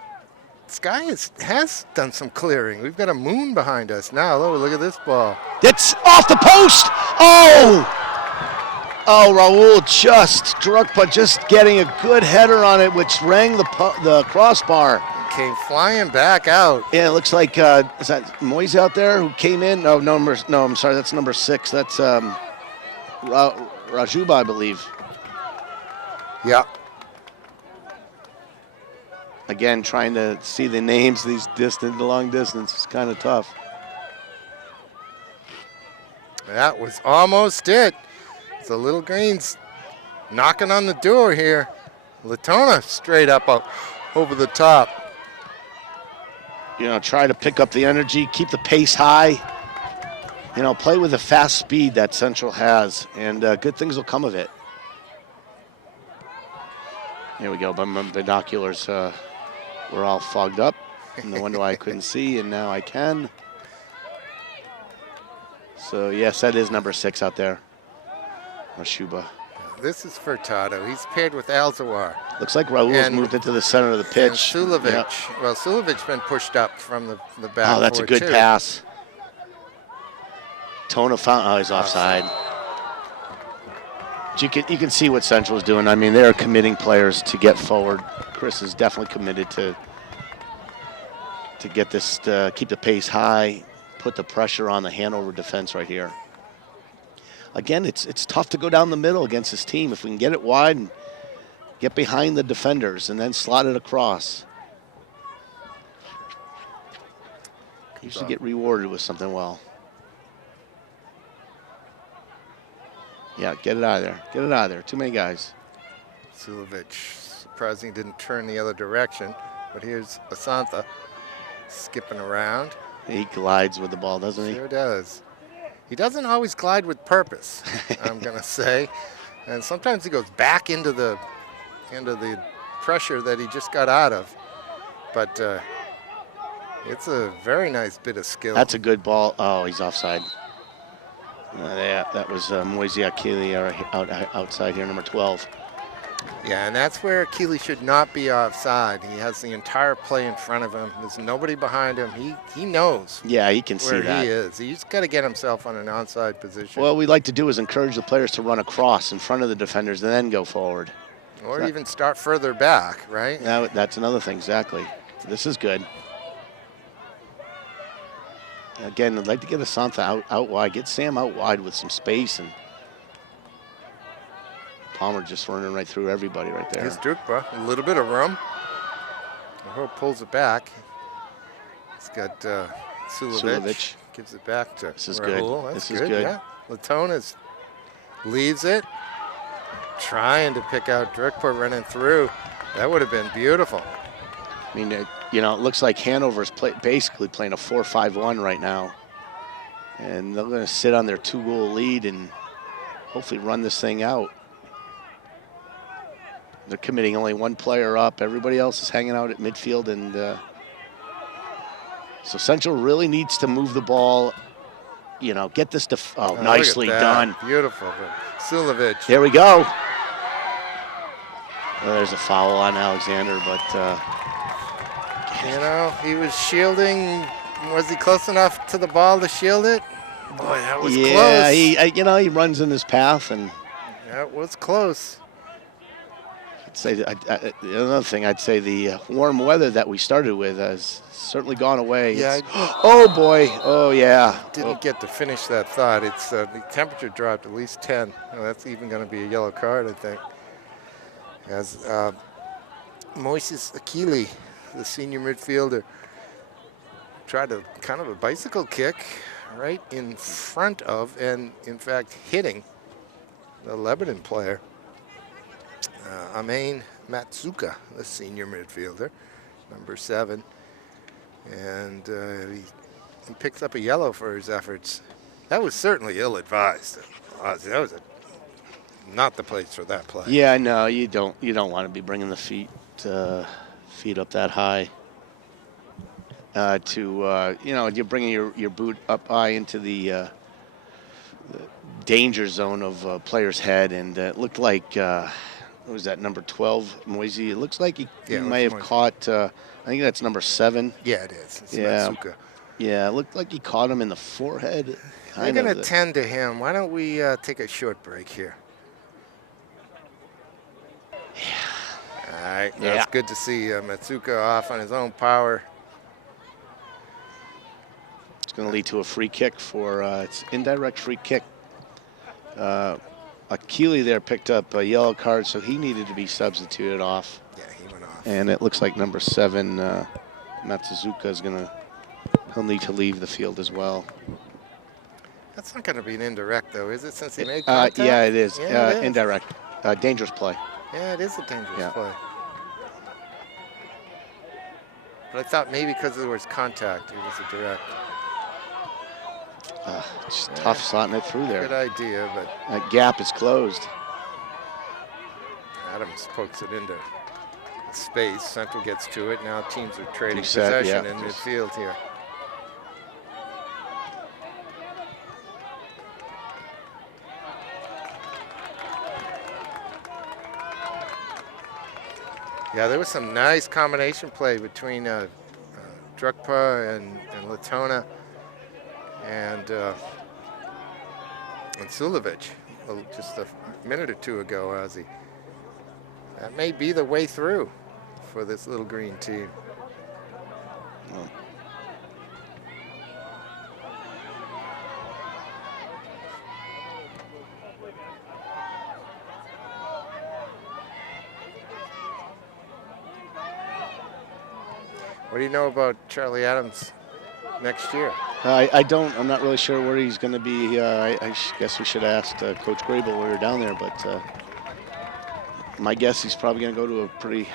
sky has done some clearing. We've got a moon behind us now. Oh, look at this ball. It's off the post. Oh, Raul just getting a good header on it, which rang the crossbar. Came flying back out. Yeah, it looks like is that Moise out there who came in? No, I'm sorry, that's number 6. That's Rajuba, I believe. Yeah. Again, trying to see the names, the long distance is kind of tough. That was almost it. So Little Green's knocking on the door here. Latona straight up over the top. Try to pick up the energy, keep the pace high. Play with the fast speed that Central has, and good things will come of it. Here we go, my binoculars were all fogged up. No wonder why I couldn't see, and now I can. So yes, that is number 6 out there. Rashuba. This is Furtado. He's paired with Alzawar. Looks like Raul's moved into the center of the pitch. And Sulovic. Yep. Well, Sulovic's been pushed up from the back. Oh, that's a good pass. Tona found. Oh, he's offside. You can see what Central is doing. I mean, they are committing players to get forward. Chris is definitely committed to get this, keep the pace high, put the pressure on the Hanover defense right here. again, it's tough to go down the middle against this team. If we can get it wide and get behind the defenders and then slot it across, usually get rewarded with something well. Yeah, get it out of there. Get it out of there. Too many guys. Sulovic, surprising he didn't turn the other direction, but here's Asantha skipping around. He glides with the ball, doesn't he? Sure does. He doesn't always glide with purpose, I'm going to say. And sometimes he goes back into the pressure that he just got out of. But it's a very nice bit of skill. That's a good ball. Oh, he's offside. That was Moise Akili outside here, number 12. Yeah, and that's where Akili should not be offside. He has the entire play in front of him. There's nobody behind him. He knows. Yeah, he can see that. Where he is. He's got to get himself on an onside position. Well, what we'd like to do is encourage the players to run across in front of the defenders and then go forward. Or even start further back, right? That's another thing, exactly. This is good. Again, I'd like to get Asantha out wide, get Sam out wide with some space, and Palmer just running right through everybody right there. Here's Dukba, a little bit of room. Hope pulls it back. He's got Sulovic. Gives it back to This is Rahul. good. That's This is good. Yeah. Latonas leaves it. Trying to pick out Drukpa running through. That would have been beautiful. I mean, it looks like Hanover's basically playing a 4-5-1 right now. And they're going to sit on their 2-goal lead and hopefully run this thing out. They're committing only one player up. Everybody else is hanging out at midfield. And so Central really needs to move the ball, get this to, nicely done. Beautiful. Sulovic. Here we go. Well, there's a foul on Alexander, but he was shielding. Was he close enough to the ball to shield it? Boy, that was close. Yeah, he runs in his path, and that was close. I'd say another thing. I'd say the warm weather that we started with has certainly gone away. Yeah. Oh boy. Oh yeah. Didn't get to finish that thought. It's the temperature dropped at least 10. That's even going to be a yellow card, I think. As Moises Akili, the senior midfielder, tried a kind of a bicycle kick right in front of, and in fact hitting, the Lebanon player, Amin Matsuka, the senior midfielder, number 7. And he picks up a yellow for his efforts. That was certainly ill-advised. That was not the place for that play. Yeah, no, you don't want to be bringing the feet up that high. You're bringing your boot up high into the danger zone of a player's head, and it looked like what was that, number 12, Moise? It looks like he may have caught. I think that's number 7. Yeah, it is. It's yeah, Matsuka. Yeah, it looked like he caught him in the forehead. We're going to tend to him. Why don't we take a short break here? Yeah. All right. That's good to see Matsuka off on his own power. It's going to lead to a free kick for it's indirect free kick. Akili there picked up a yellow card, so he needed to be substituted off. Yeah, he went off. And it looks like number 7, Matsuzuka, he'll need to leave the field as well. That's not going to be an indirect, though, is it, since he made contact? Yeah, it is. Yeah, it is. Indirect. Dangerous play. Yeah, it is a dangerous play. But I thought maybe because there was contact, it was a direct. It's tough slotting it through there. Good idea, but that gap is closed. Adams pokes it into space. Central gets to it. Now teams are trading possession in midfield here. Yeah, there was some nice combination play between Drukpa and Latona and Sulovic just a minute or two ago, Ozzy. That may be the way through for this little green team. Well, What do you know about Charlie Adams next year? I don't. I'm not really sure where he's going to be. Guess we should have asked Coach Grable when we were down there, but my guess he's probably going to go to a pretty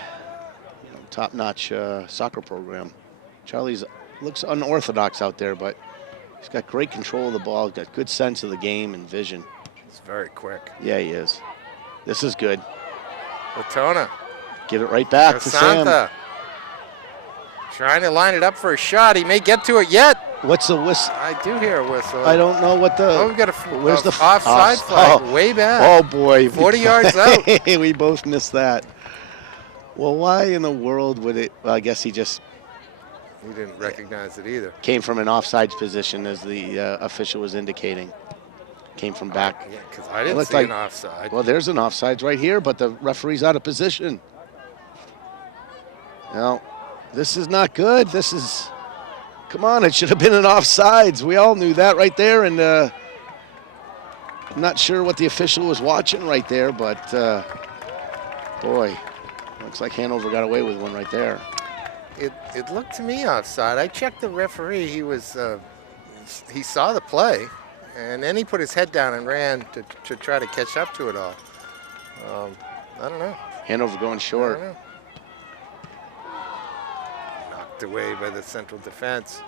top-notch soccer program. Charlie's looks unorthodox out there, but he's got great control of the ball. He's got good sense of the game and vision. He's very quick. Yeah, he is. This is good. Latona. Get it right back to Sam. Asantha. Trying to line it up for a shot. He may get to it yet. What's the whistle? I do hear a whistle. I don't know what the. Oh, we've got where's the offside flag way back. Oh boy, 40 yards out. We both missed that. Well, why in the world would it? Well, I guess he just. He didn't recognize it either. Came from an offside position, as the official was indicating. Came from back. Yeah, because I didn't see an offside. Well, there's an offside right here, but the referee's out of position. No, this is not good. This is. Come on, it should have been an offsides. We all knew that right there, and I'm not sure what the official was watching right there, but boy, looks like Hanover got away with one right there. It looked to me offside. I checked the referee. He saw the play, and then he put his head down and ran to try to catch up to it all. I don't know. Hanover going short. I don't know. Away by the central defense.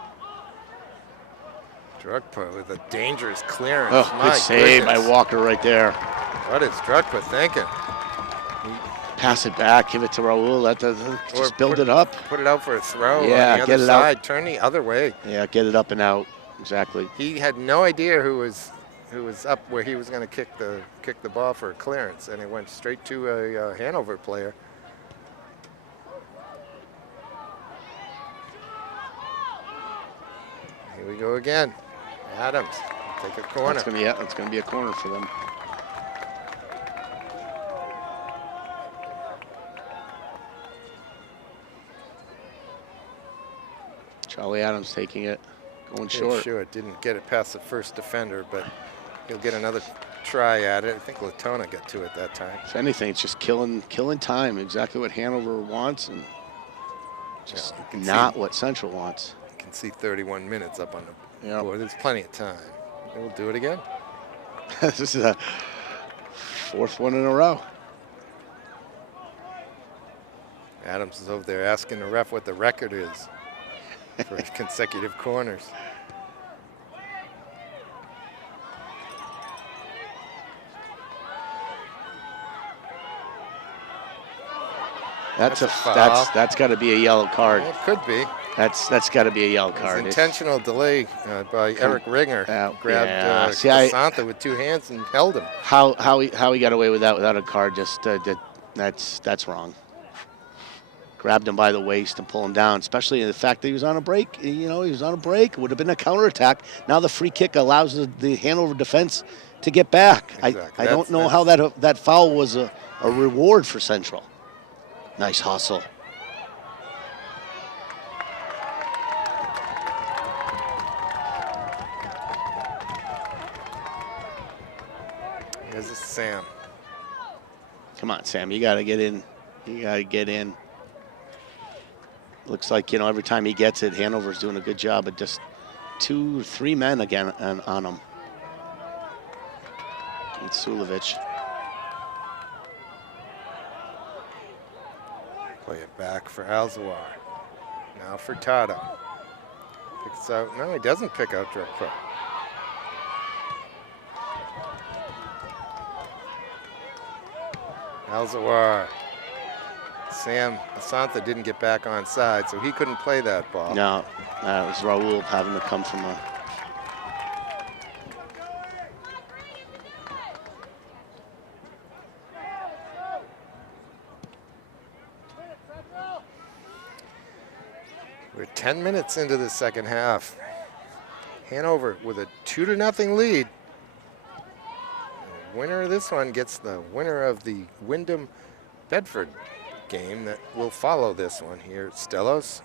Drukpa with a dangerous clearance. Oh, good save by Walker right there. What is Drukpa thinking? Pass it back, give it to Raul. Just build it up. Put it out for a throw. Yeah, on the get other it side. out. Turn the other way. Yeah, get it up and out. Exactly. He had no idea who was up where he was going to kick the ball for a clearance, and it went straight to a Hanover player. Here we go again. Adams, take a corner. That's going to be a corner for them. Charlie Adams taking it, going short. Sure, didn't get it past the first defender, but he'll get another try at it. I think Latona got to it that time. If anything, it's just killing time. Exactly what Hanover wants, and just not what Central wants. You can see 31 minutes up on the board. There's plenty of time. We'll do it again. This is a fourth one in a row. Adams is over there asking the ref what the record is for consecutive corners. That's got to be a yellow card. It could be. That's got to be a yellow card. Intentional delay by Eric Ringer. Grabbed Asantha with two hands and held him. How he got away with that without a card? That's wrong. Grabbed him by the waist and pull him down, especially the fact that he was on a break. He was on a break. It would have been a counterattack. Now the free kick allows the Hanover defense to get back. Exactly. I don't know how that foul was a reward for Central. Nice hustle. Here's Sam. Come on, Sam. You got to get in. You got to get in. Looks like, every time he gets it, Hanover's doing a good job of just 2 or 3 men again on him. It's Sulovich. Play it back for Alzawar. Now for Tata. Picks out. No, he doesn't pick out Drukpa. Alzawar. Sam Asantha didn't get back on side, so he couldn't play that ball. No, it was Raul having to come from a... We're 10 minutes into the second half. Hanover with a 2-0 lead. The winner of this one gets the winner of the Wyndham-Bedford game that will follow this one here at Stellos.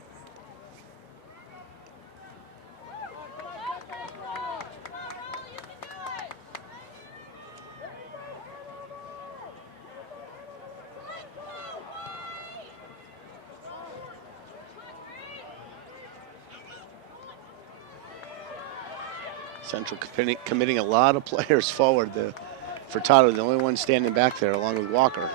Central committing a lot of players forward. Furtado, the only one standing back there, along with Walker.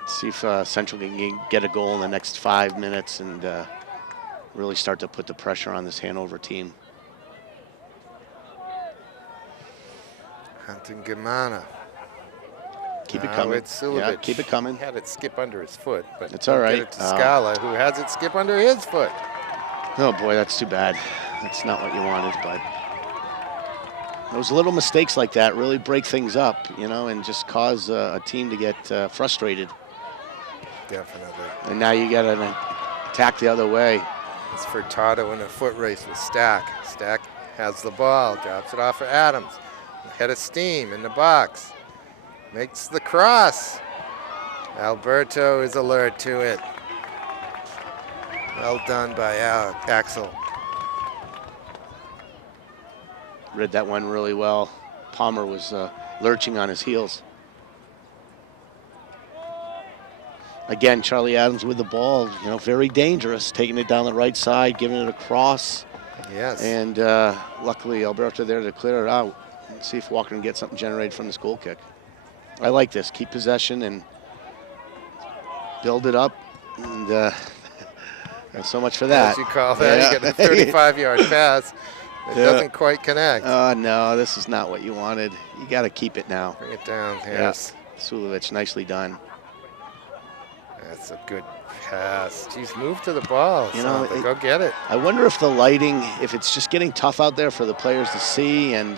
Let's see if Central can get a goal in the next 5 minutes and really start to put the pressure on this Hanover team. Hunting Gamana. Keep it coming. It's Silovich. Yeah, keep it coming. He had it skip under his foot, but it's all right. Get it to Scala, who has it skip under his foot. Oh boy, that's too bad. That's not what you wanted, but those little mistakes like that really break things up, you know, and just cause a team to get frustrated. Definitely. And now you got to attack the other way. It's Furtado in a foot race with Stack. Stack has the ball, drops it off for Adams. Head of steam in the box. Makes the cross. Alberto is alert to it. Well done by Axel. Read that one really well. Palmer was lurching on his heels. Again, Charlie Adams with the ball, you know, very dangerous, taking it down the right side, giving it across. Yes. And luckily, Alberto there to clear it out. Let's see if Walker can get something generated from this goal kick. I like this. Keep possession and build it up. And so much for that. As you call that, Yeah. you get a 35-yard pass. It doesn't quite connect. Oh, no, this is not what you wanted. You got to keep it now. Bring it down, Harris. Yeah. Sulovich, nicely done. That's a good pass. Jeez, move to the ball. You know, go get it. I wonder if the lighting, if it's just getting tough out there for the players to see, and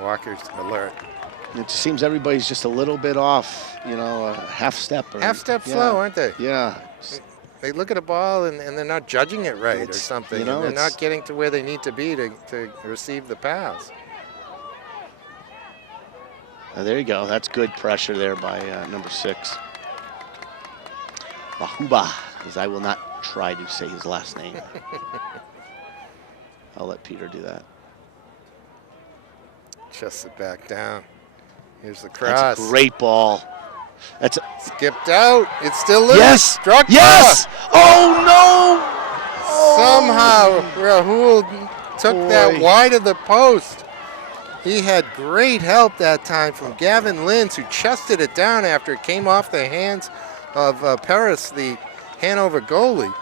Walker's alert. it just seems everybody's just a little bit off, you know, a half step. Half step slow, aren't they? Yeah. They look at a ball and they're not judging it right or something. You know, and they're not getting to where they need to be to receive the pass. There you go. That's good pressure there by number 6. Bahuba, as I will not try to say his last name. I'll let Peter do that. Just it back down. Here's the cross. That's a great ball. That's skipped out. It's still loose. Yes. Struck. Yes. Oh no. Somehow Rahul took that wide of the post. He had great help that time from Gavin Linz, who chested it down after it came off the hands of Paris, the Hanover goalie.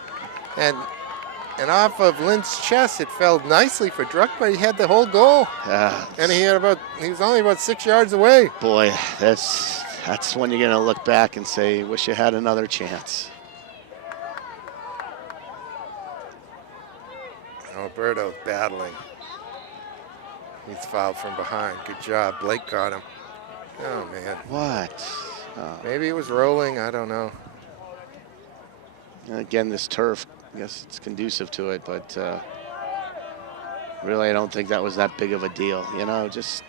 And off of Linz's chest, it fell nicely for Druck, but he had the whole goal. And he was only about 6 yards away. Boy, that's when you're going to look back and say, wish you had another chance. Alberto's battling. He's fouled from behind. Good job. Blake got him. Oh, man. What? Maybe it was rolling. I don't know. Again, this turf, I guess it's conducive to it, but really I don't think that was that big of a deal. You know, just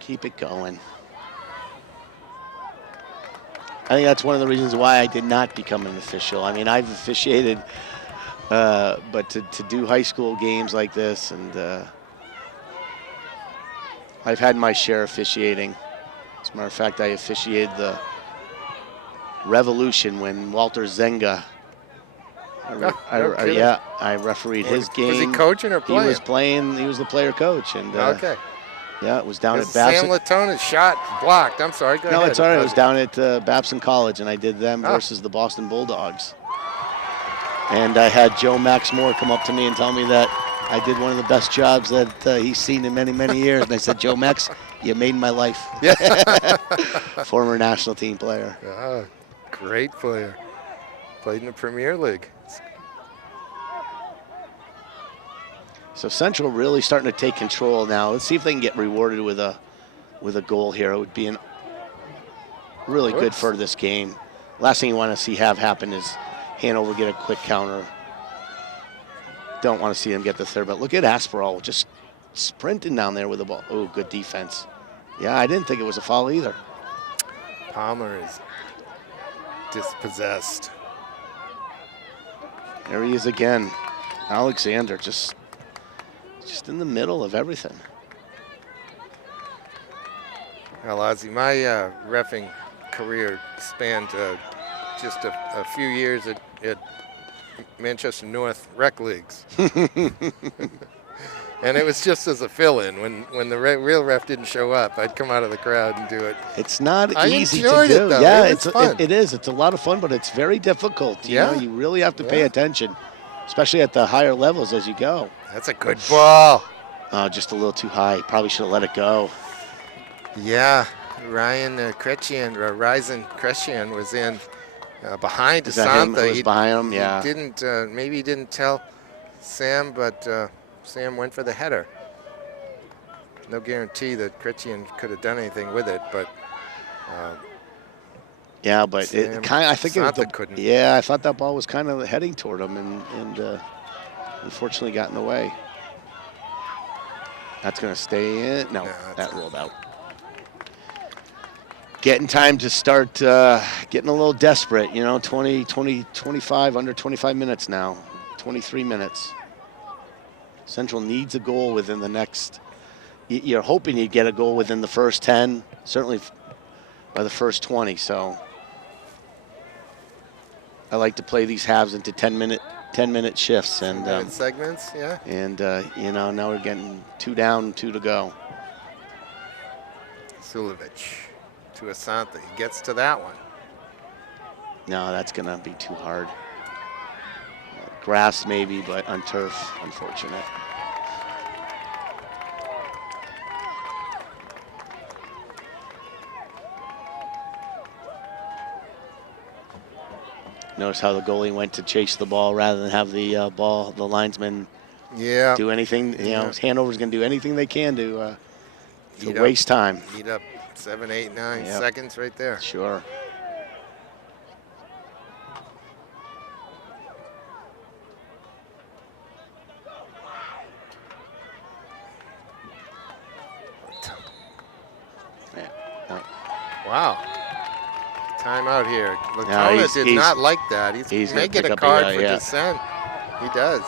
keep it going. I think that's one of the reasons why I did not become an official. I mean, I've officiated, but to do high school games like this, and I've had my share of officiating. As a matter of fact, I officiated the Revolution when Walter Zenga, I refereed his game. Was he coaching or playing? He was playing. He was the player coach. And okay. Yeah, it was down at Babson. Sam Latona's shot blocked. I'm sorry. Go ahead. No, it's all right. It was down at Babson College, and I did them versus the Boston Bulldogs. And I had Joe Max Moore come up to me and tell me that I did one of the best jobs that he's seen in many, many years. And I said, Joe Max, you made my life. Yeah. Former national team player. Great player. Played in the Premier League. So Central really starting to take control now. Let's see if they can get rewarded with a goal here. It would be really good for this game. Last thing you want to see have happen is Hanover get a quick counter. Don't want to see them get the third, but look at Asperall just sprinting down there with the ball. Oh, good defense. Yeah, I didn't think it was a foul either. Palmer is dispossessed. There he is again. Alexander just in the middle of everything. Well, Ozzy, my reffing career spanned just a few years at Manchester North rec leagues. And it was just as a fill-in. When the real ref didn't show up, I'd come out of the crowd and do it. It's not I easy to enjoyed do. it, though. Yeah, It was fun. It is. It's a lot of fun, but it's very difficult. You know, Yeah. you really have to pay Yeah. attention, especially at the higher levels as you go. That's a good ball. Oh, just a little too high. Probably should have let it go. Yeah, Ryan Ryzen Kretian was in behind Is that him? Asantha. It was behind him? Yeah. He didn't, maybe he didn't tell Sam, but Sam went for the header. No guarantee that Kretian could have done anything with it, but Yeah, but it kind of, I think Asantha couldn't. Yeah, I thought that ball was kind of heading toward him, and unfortunately got in the way. That's going to stay in. No, that rolled out. Getting time to start getting a little desperate, you know, 25, under 25 minutes now, 23 minutes. Central needs a goal within the next, you're hoping you get a goal within the first 10, certainly by the first 20, so. I like to play these halves into 10-minute shifts, and segments, yeah. And you know, now we're getting 2 down, 2 to go. Sulovic to Asantha. He gets to that one. No, that's gonna be too hard. Grass maybe, but on turf, unfortunate. Notice how the goalie went to chase the ball rather than have the the linesman do anything. You know, Hanover's going to do anything they can to waste time. Eat up 7, 8, 9 seconds right there. Sure. Wow. Timeout here. Latona did not like that. He's may get a card for dissent. He does.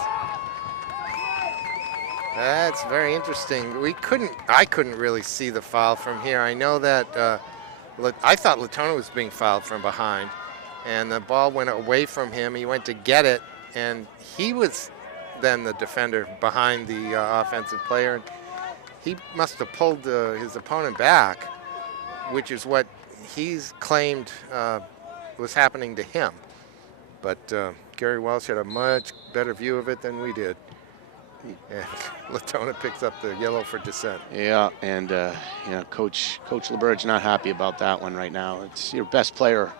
That's very interesting. I couldn't really see the foul from here. I know that I thought Latona was being fouled from behind, and the ball went away from him. He went to get it, and he was then the defender behind the offensive player. He must have pulled his opponent back, which is what he's claimed was happening to him. But Gary Welsh had a much better view of it than we did. And Latona picks up the yellow for dissent. Yeah, and you know, Coach LeBurge's not happy about that one right now. It's your best player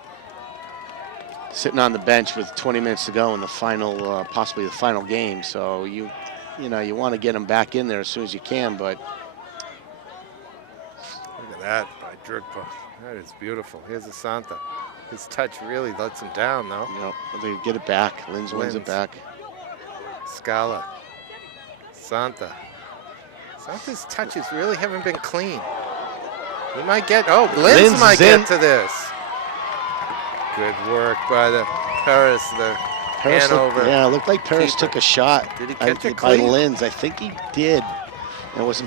sitting on the bench with 20 minutes to go in the final, possibly the final game. So you know, you want to get him back in there as soon as you can. But look at that by Drugpa. That is beautiful. Here's Asantha. His touch really lets him down, though. Yep, they get it back. Linz wins it back. Scala. Asantha. Asantha's touches really haven't been clean. He might get, Linz might get to this. Good work by the Paris, Hanover. Yeah, it looked like Paris keeper. Took a shot Did he catch it by clean? Linz. I think he did. It was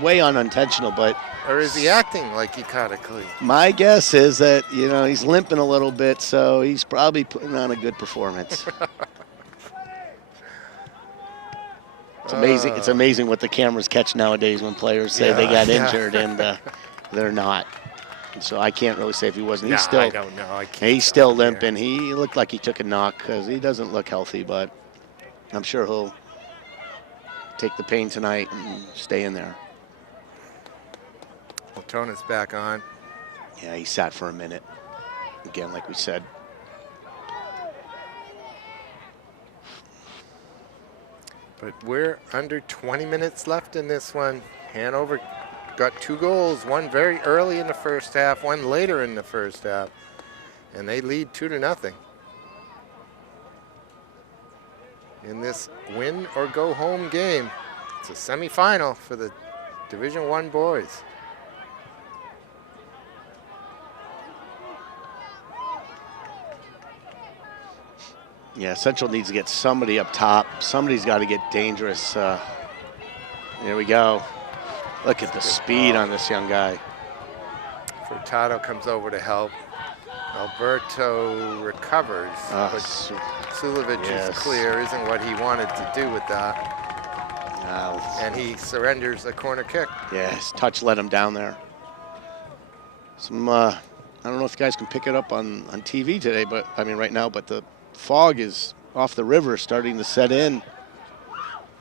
way unintentional, but. Or is he acting like he caught it clean? My guess is that, you know, he's limping a little bit, so he's probably putting on a good performance. It's amazing. It's amazing what the cameras catch nowadays when players say they got injured and they're not. And so I can't really say if he wasn't. He's still. I don't know. I can't. He's still limping. He looked like he took a knock because he doesn't look healthy, but I'm sure he'll take the pain tonight and stay in there. Latona's back on. Yeah, he sat for a minute. Again, like we said. But we're under 20 minutes left in this one. Hanover got 2 goals, one very early in the first half, one later in the first half. And they lead 2-0. In this win or go home game. It's a semifinal for the Division I boys. Yeah, Central needs to get somebody up top. Somebody's got to get dangerous. There we go. Look at the speed on this young guy. For Furtado comes over to help. Alberto recovers, but Sulovic is clear, isn't what he wanted to do with that. And he surrenders a corner kick. Yeah, his touch let him down there. I don't know if you guys can pick it up on TV today, but I mean right now, but the fog is off the river starting to set in.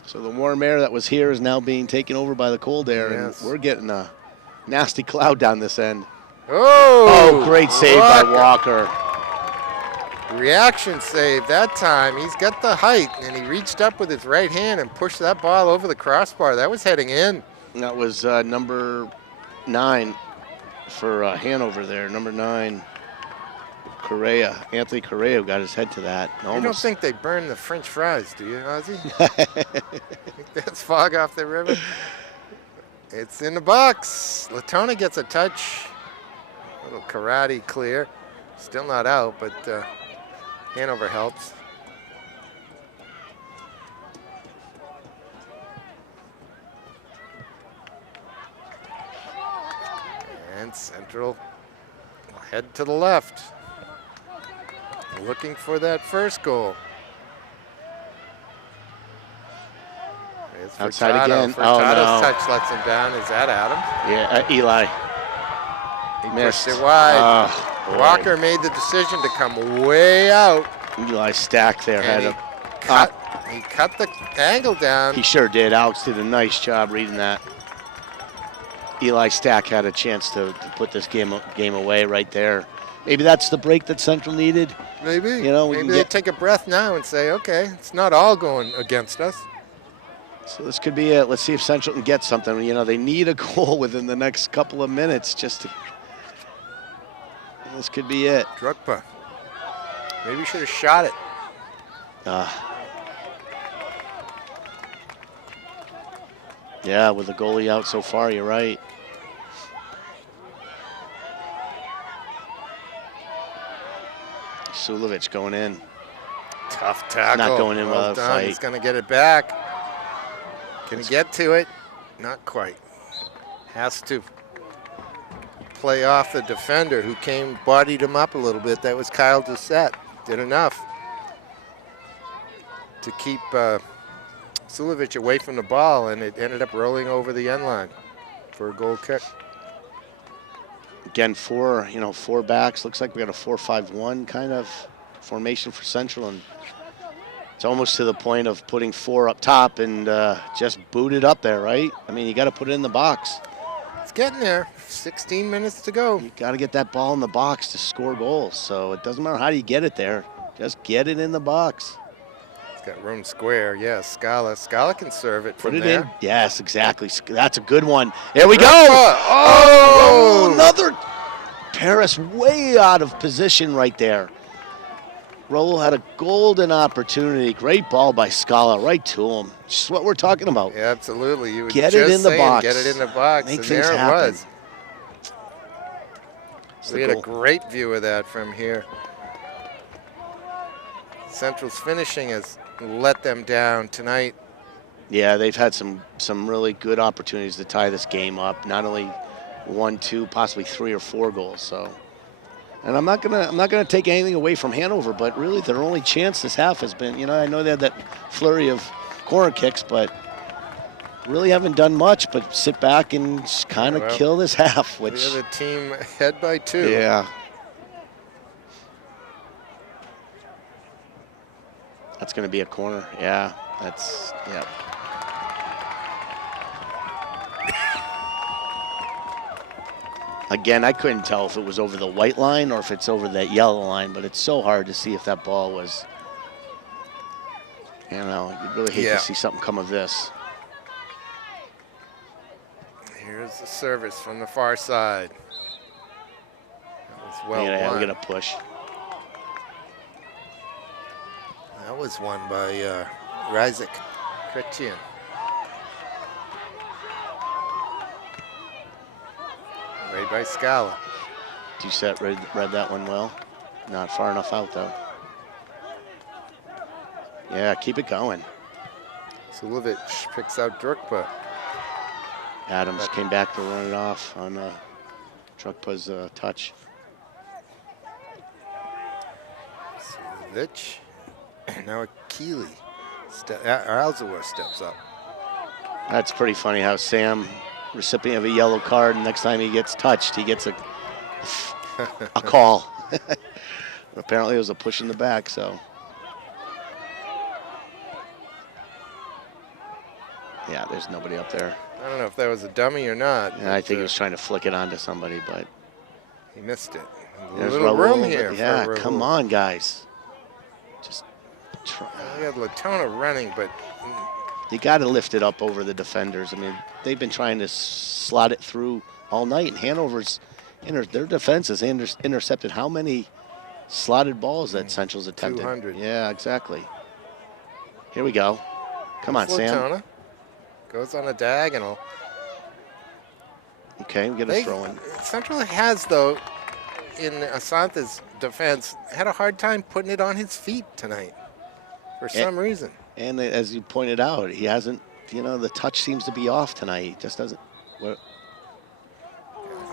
So the warm air that was here is now being taken over by the cold air, and we're getting a nasty cloud down this end. Oh, great save by Walker. Reaction save that time. He's got the height, and he reached up with his right hand and pushed that ball over the crossbar. That was heading in. That was number 9 for Hanover there. Number 9, Correa. Anthony Correa got his head to that. I don't think they burn the French fries, do you, Ozzy? Think that's fog off the river? It's in the box. Latona gets a touch. A little karate clear. Still not out, but Hanover helps. And Central will head to the left. Looking for that first goal. It's outside Furtado. again. Furtado's touch lets him down. Is that Adams? Yeah, Eli. He missed pushed it wide. Walker made the decision to come way out. Eli Stack there had he cut the angle down. He sure did. Alex did a nice job reading that. Eli Stack had a chance to put this game away right there. Maybe that's the break that Central needed. Maybe. You know, maybe they take a breath now and say, okay, it's not all going against us. So this could be it. Let's see if Central can get something. You know, they need a goal within the next couple of minutes just to. This could be it. Drukpa. Maybe you should have shot it. Yeah, with the goalie out so far, you're right. Sulovic going in. Tough tackle. Not going in without a fight. He's going to get it back. Can he get to it? Not quite. Has to play off the defender who bodied him up a little bit. That was Kyle Doucette. Did enough to keep Sulovic away from the ball, and it ended up rolling over the end line for a goal kick. Again, four backs. Looks like we got a 4-5-1 kind of formation for Central, and it's almost to the point of putting 4 up top and just boot it up there, right? I mean, you got to put it in the box. It's getting there. 16 minutes to go. You got to get that ball in the box to score goals. So it doesn't matter how you get it there. Just get it in the box. It's got room square. Yeah, Scala. Scala can serve it Put from it there. in. Yes, exactly. That's a good one. There we go. Oh! Another Paris way out of position right there. Rolo had a golden opportunity. Great ball by Scala right to him. Just what we're talking about. Yeah, absolutely. You would get just it in the box. Get it in the box. Make and things there happen. It was. We had a great view of that from here. Central's finishing has let them down tonight. Yeah, they've had some really good opportunities to tie this game up. Not only 1, 2, possibly 3 or 4 goals. So, and I'm not gonna take anything away from Hanover, but really their only chance this half has been. You know, I know they had that flurry of corner kicks, but really haven't done much but sit back and kind of kill this half. Which the other team ahead by 2. Yeah. That's going to be a corner. Yeah, that's, yeah. Again, I couldn't tell if it was over the white line or if it's over that yellow line, but it's so hard to see if that ball was, you know, you'd really hate to see something come of this. Here's the service from the far side. That was well Yeah, won. we're going to push. That was won by Ryzik Chrétien. Made by Scala. Doucette read that one well. Not far enough out, though. Yeah, keep it going. Sulovic picks out Drukpa. Adams came back to run it off on Drukpa's touch. Silovic. Now Keeley. Alzawar steps up. That's pretty funny how Sam, recipient of a yellow card, and next time he gets touched, he gets a call. Apparently it was a push in the back, so. Yeah, there's nobody up there. I don't know if that was a dummy or not. Yeah, I think he was trying to flick it onto somebody, but. He missed it. There's a little room Raul, here. Yeah, for come on, guys. Just try. We had Latona running, but. You got to lift it up over the defenders. I mean, they've been trying to slot it through all night, and Hanover's, their defense has intercepted how many slotted balls that Central's attempted? 200. Yeah, exactly. Here we go. Come on, Sam. Latona. Goes on a diagonal. Okay, we get a throw in. Central has, though, in Asante's defense, had a hard time putting it on his feet tonight for some reason. And as you pointed out, he hasn't, the touch seems to be off tonight. He just doesn't. What?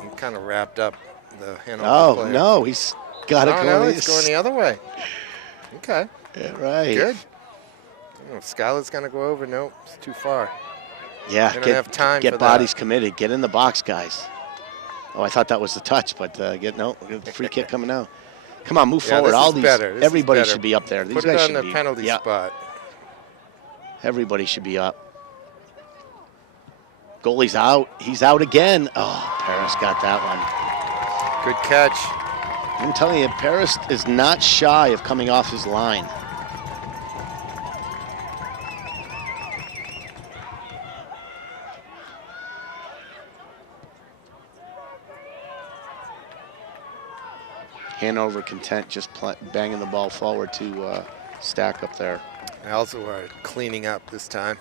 He kind of wrapped up the Hanover player. No, he's got to go. No, he's going the other way. Okay. Yeah, right. Good. I don't know if Skylar's going to go over. Nope, it's too far. Yeah, they don't have time get for bodies that. committed. Get in the box, guys. Oh, I thought that was the touch, but free kick coming out. Come on, move forward. All these, everybody should be up there. These Put guys it on should the be. penalty spot. Everybody should be up. Goalie's out. He's out again. Oh, Paris got that one. Good catch. I'm telling you, Paris is not shy of coming off his line. Hanover content just banging the ball forward to Stack up there. Alzawar cleaning up this time.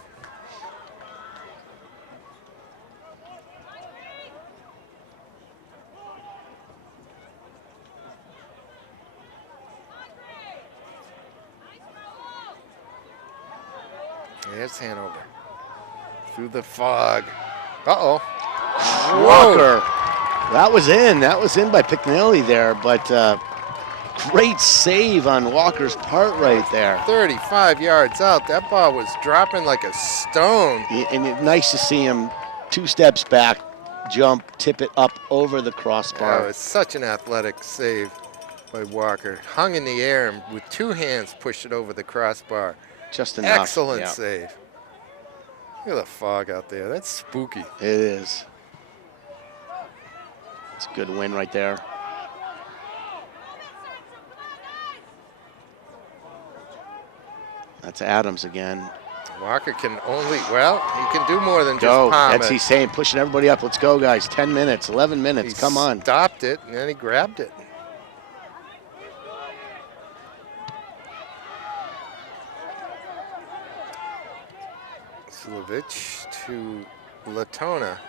There's Hanover. Through the fog. Uh-oh. Walker. That was in. That was in by Picnelli there, but great save on Walker's part right there. 35 yards out. That ball was dropping like a stone. And nice to see him 2 steps back, jump, tip it up over the crossbar. Oh, it's such an athletic save by Walker. Hung in the air and with 2 hands pushed it over the crossbar. Just enough. Excellent save. Look at the fog out there. That's spooky. It is. It's a good win right there. That's Adams again. Walker can only, well, he can do more than just palm That's he's saying, pushing everybody up. Let's go, guys. 10 minutes, 11 minutes. Come on. Stopped it, and then he grabbed it. Silovic to Latona.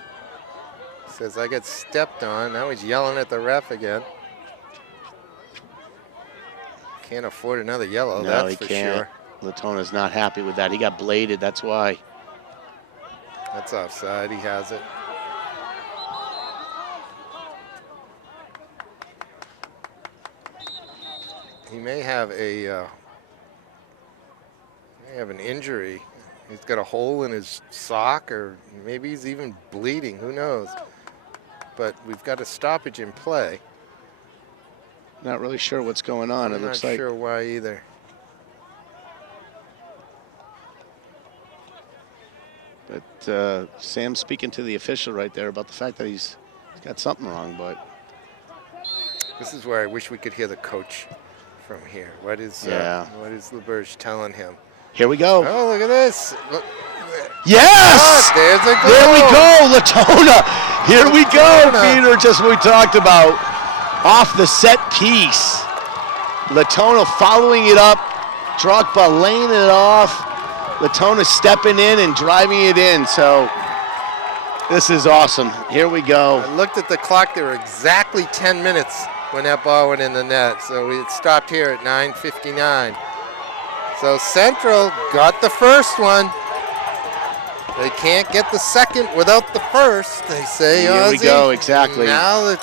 Says, I get stepped on. Now he's yelling at the ref again. Can't afford another yellow, that's for sure. Latona's not happy with that. He got bladed, that's why. That's offside, he has it. He may have an injury. He's got a hole in his sock, or maybe he's even bleeding, who knows. But we've got a stoppage in play. Not really sure what's going on. I'm It looks not like. sure why either. But Sam's speaking to the official right there about the fact that he's got something wrong, but. This is where I wish we could hear the coach from here. What is LeBurge telling him? Here we go. Oh, look at this. Look. Yes! Oh, there's a goal. There we go, Latona. Here we go, Peter, just what we talked about. Off the set piece. Latona following it up. Drukpa laying it off. Latona stepping in and driving it in. So this is awesome. Here we go. I looked at the clock. There were exactly 10 minutes when that ball went in the net. So it stopped here at 9:59. So Central got the first one. They can't get the second without the first, they say. Here we go, exactly. Now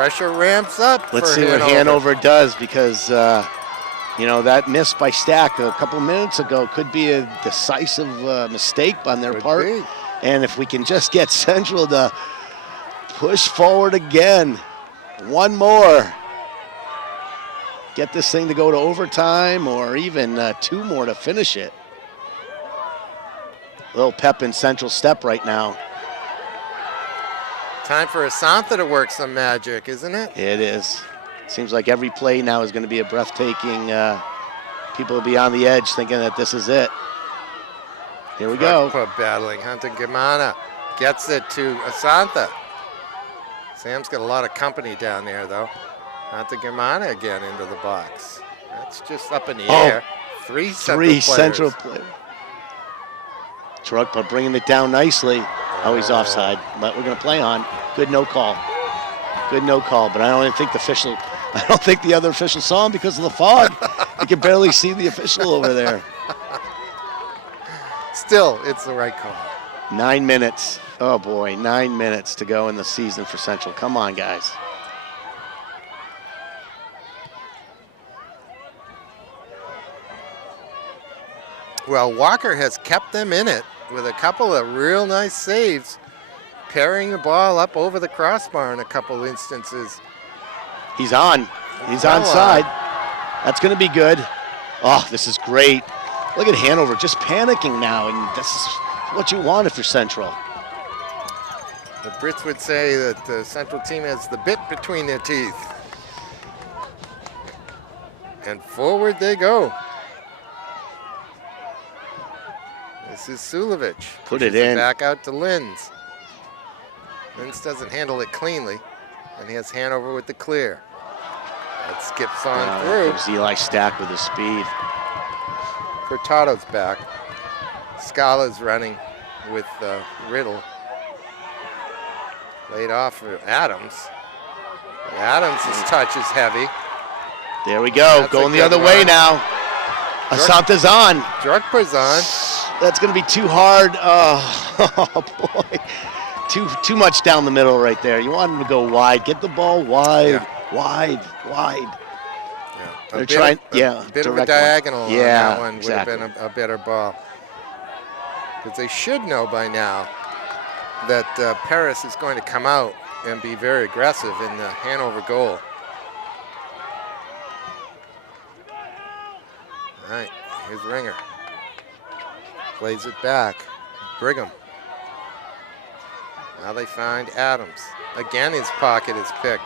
pressure ramps up. Let's for see what Hanover does, because you know, that miss by Stack a couple minutes ago could be a decisive mistake on their part. Be. And if we can just get Central to push forward again, one more, get this thing to go to overtime, or even 2 more to finish it. A little pep in Central step right now. Time for Asantha to work some magic, isn't it? It is. Seems like every play now is going to be a breathtaking. People will be on the edge thinking that this is it. Here we go. Club battling. Hunter Germana gets it to Asantha. Sam's got a lot of company down there, though. Hunter Germana again into the box. That's just up in the air. Three central players. Trugpa bringing it down nicely. Oh, he's offside, but we're going to play on. Good no call. Good no call, but I don't even think the other official saw him because of the fog. You can barely see the official over there. Still, it's the right call. 9 minutes. Oh boy, 9 minutes to go in the season for Central. Come on, guys. Well, Walker has kept them in it with a couple of real nice saves, parrying the ball up over the crossbar in a couple instances. He's on. He's onside. That's going to be good. Oh, this is great. Look at Hanover just panicking now, and this is what you want if you're Central. The Brits would say that the Central team has the bit between their teeth. And forward they go. This is Sulovic. Put it in. Back out to Linz. Linz doesn't handle it cleanly, and he has Hanover with the clear. That skips on through. Gives Eli Stack with his speed. Furtado's back. Scala's running with Riddle. Laid off for Adams. Adams' touch is heavy. There we go. That's going the other way now. Asantha's on. Drukpa's on. That's going to be too hard. Oh boy. Too much down the middle right there. You want him to go wide. Get the ball wide. Wide. Yeah. They're trying. A bit of a diagonal on that one exactly. would have been a better ball. Because they should know by now that Paris is going to come out and be very aggressive in the Hanover goal. All right, here's Ringer. Plays it back. Brigham. Now they find Adams. Again, his pocket is picked.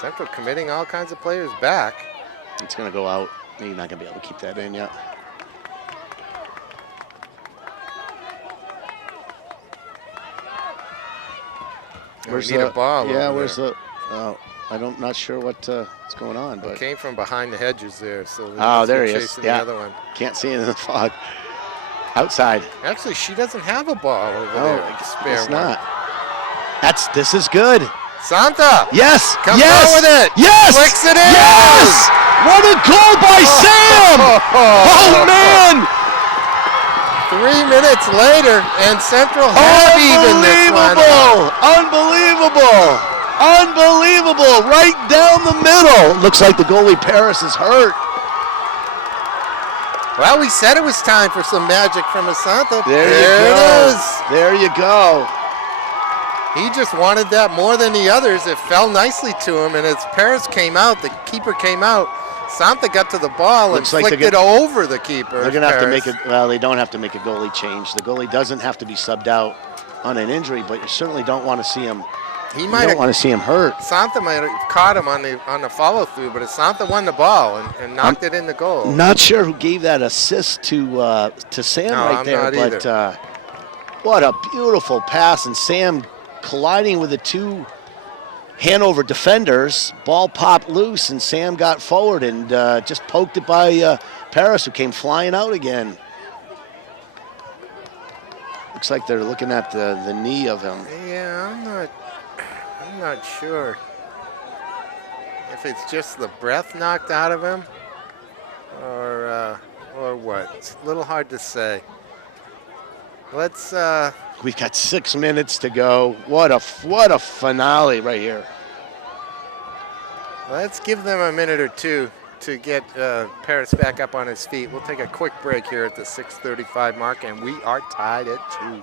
Central committing all kinds of players back. It's going to go out. You're not going to be able to keep that in yet. Where's the ball? Yeah, where's the? I'm not sure what's going on, but it came from behind the hedges there. So there he is. Chasing Yeah, the other one. Can't see it in the fog. Outside. Actually, she doesn't have a ball over there. It's not. This is good. Santa. Yes. Comes out with it. Yes. Flicks it in. Yes. What a goal by Sam. Oh man. 3 minutes later, and Central have even this one. Unbelievable. Right down the middle. Looks like the goalie Paris is hurt. Well, we said it was time for some magic from Asantha. There it is. There you go. He just wanted that more than the others. It fell nicely to him, and as Paris came out, the keeper came out. Santa got to the ball and flicked it over the keeper. They're going to have to make it. Well, they don't have to make a goalie change. The goalie doesn't have to be subbed out on an injury, but you certainly don't want to see him. You don't want to see him hurt. Santa might have caught him on the follow through, but Santa won the ball and knocked it in the goal. Not sure who gave that assist to Sam right there, but what a beautiful pass, and Sam colliding with the two Hanover defenders. Ball popped loose, and Sam got forward and just poked it by Paris, who came flying out again. Looks like they're looking at the knee of him. Yeah, I'm not sure if it's just the breath knocked out of him or what. It's a little hard to say. Let's We've got 6 minutes to go. What a finale right here. let's give them a minute or two to get Paris back up on his feet. We'll take a quick break here at the 6:35 mark, and we are tied at 2.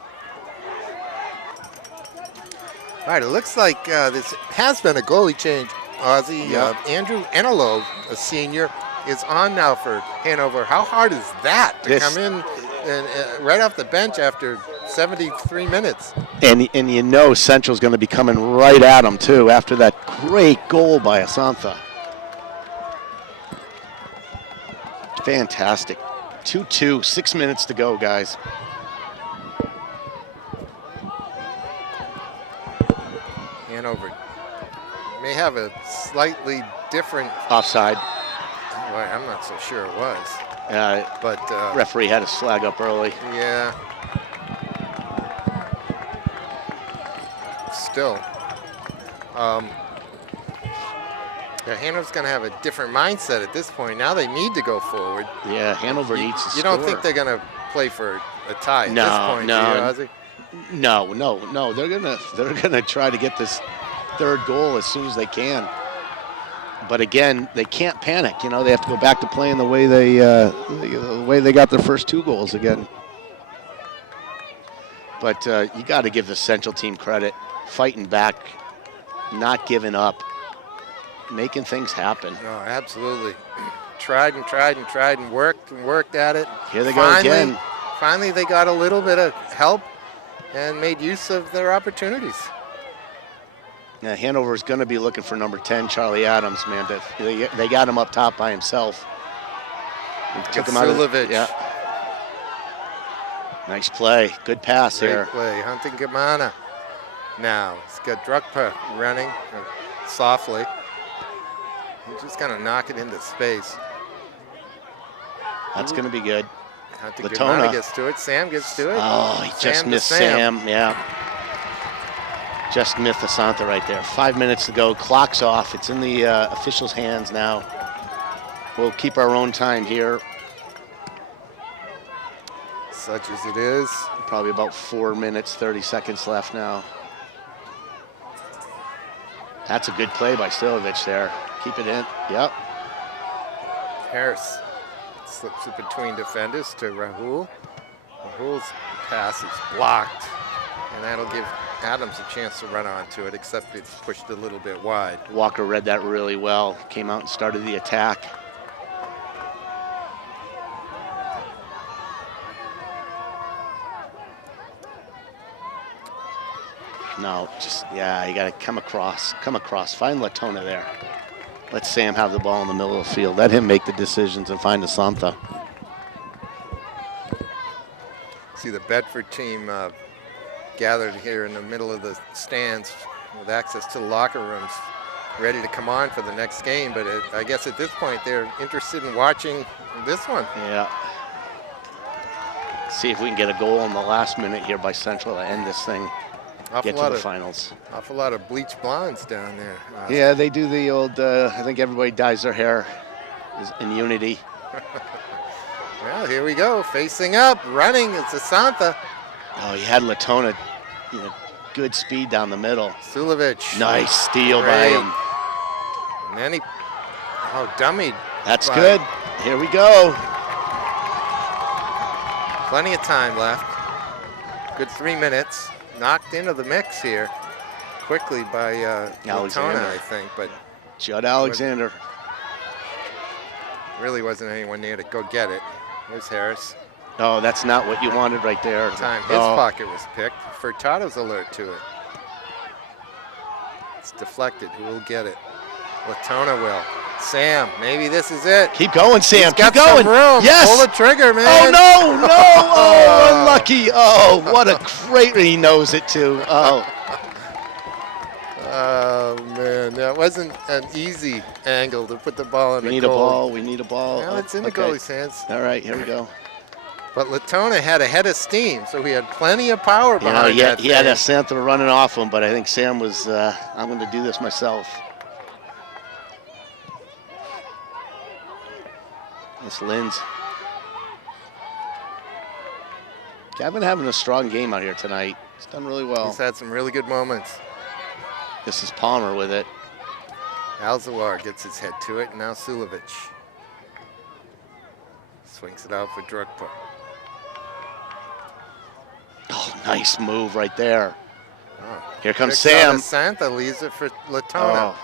All right, it looks like this has been a goalie change, Ozzy. Yep. Andrew Enelove, a senior, is on now for Hanover. How hard is that to come in and right off the bench after 73 minutes? And you know Central's going to be coming right at him, too, after that great goal by Asantha. Fantastic. 2-2, 6 minutes to go, guys. Hanover may have a slightly different Offside. well, I'm not so sure it was. But Referee had a flag up early. yeah. Still. Hanover's going to have a different mindset at this point. Now they need to go forward. Yeah, Hanover needs to score. You don't think they're going to play for a tie at this point, do you, Ozzy? No. They're gonna try to get this third goal as soon as they can. But again, they can't panic. You know, they have to go back to playing the way they got their first 2 goals again. But you got to give the Central team credit, fighting back, not giving up, making things happen. No, absolutely. Tried and worked at it. Here they go again. Finally, they got a little bit of help and made use of their opportunities. Now, Hanover is going to be looking for number 10, Charlie Adams, man. They got him up top by himself. Took him out of the, yeah. Nice play. Good pass Great here. play. Hunting Gamana. Now, he's got Druckpa running softly. He's just going to knock it into space. That's going to be good. Hunting Latona Gamana gets to it. Sam gets to it. Oh, he just missed Sam. Yeah. Just missed Asantha right there. 5 minutes to go. Clock's off. It's in the officials' hands now. We'll keep our own time here. Such as it is. Probably about 4 minutes, 30 seconds left now. That's a good play by Stilovich there. Keep it in. Yep. Harris slips it between defenders to Rahul. Rahul's pass is blocked, and that'll give Adams a chance to run onto it, except it's pushed a little bit wide. Walker read that really well. Came out and started the attack. No, just, yeah, you got to come across. Find Latona there. Let Sam have the ball in the middle of the field. Let him make the decisions and find Asantha. See the Bedford team gathered here in the middle of the stands with access to the locker rooms, ready to come on for the next game. But I guess at this point they're interested in watching this one. Yeah. See if we can get a goal in the last minute here by Central to end this thing. Get to the finals. Awful lot of bleached blondes down there. Yeah, they do the old, I think everybody dyes their hair in unity. Well, here we go. Facing up, running. It's Asantha. Oh, he had Latona, good speed down the middle. Sulovich. Nice steal by him. And then he, dummied. That's good. Here we go. Plenty of time left. Good 3 minutes. Knocked into the mix here quickly by Latona, I think, but Judd Alexander. Really wasn't anyone near to go get it. There's Harris. Oh, that's not what you wanted right there. Time his pocket was picked. Furtado's alert to it. It's deflected. Who will get it? Latona will. Sam, maybe this is it. Keep going, Sam. Keep going. Room. Yes. Pull the trigger, man. Oh, no. Oh, unlucky. Oh, what a great, he knows it too. Oh. Oh, man. That wasn't an easy angle to put the ball in the goal. We need a ball. Well, it's in the goalie's hands. All right, here we go. But Latona had a head of steam, so he had plenty of power behind that. He had Asantha running off him, but I think Sam was, I'm going to do this myself. It's Linz. Gavin having a strong game out here tonight. He's done really well. He's had some really good moments. This is Palmer with it. Alzawar gets his head to it, and now Sulovic swings it out for Drukpa. Oh, nice move right there. Oh, Here comes Sam. Santa leaves it for Latona. Oh,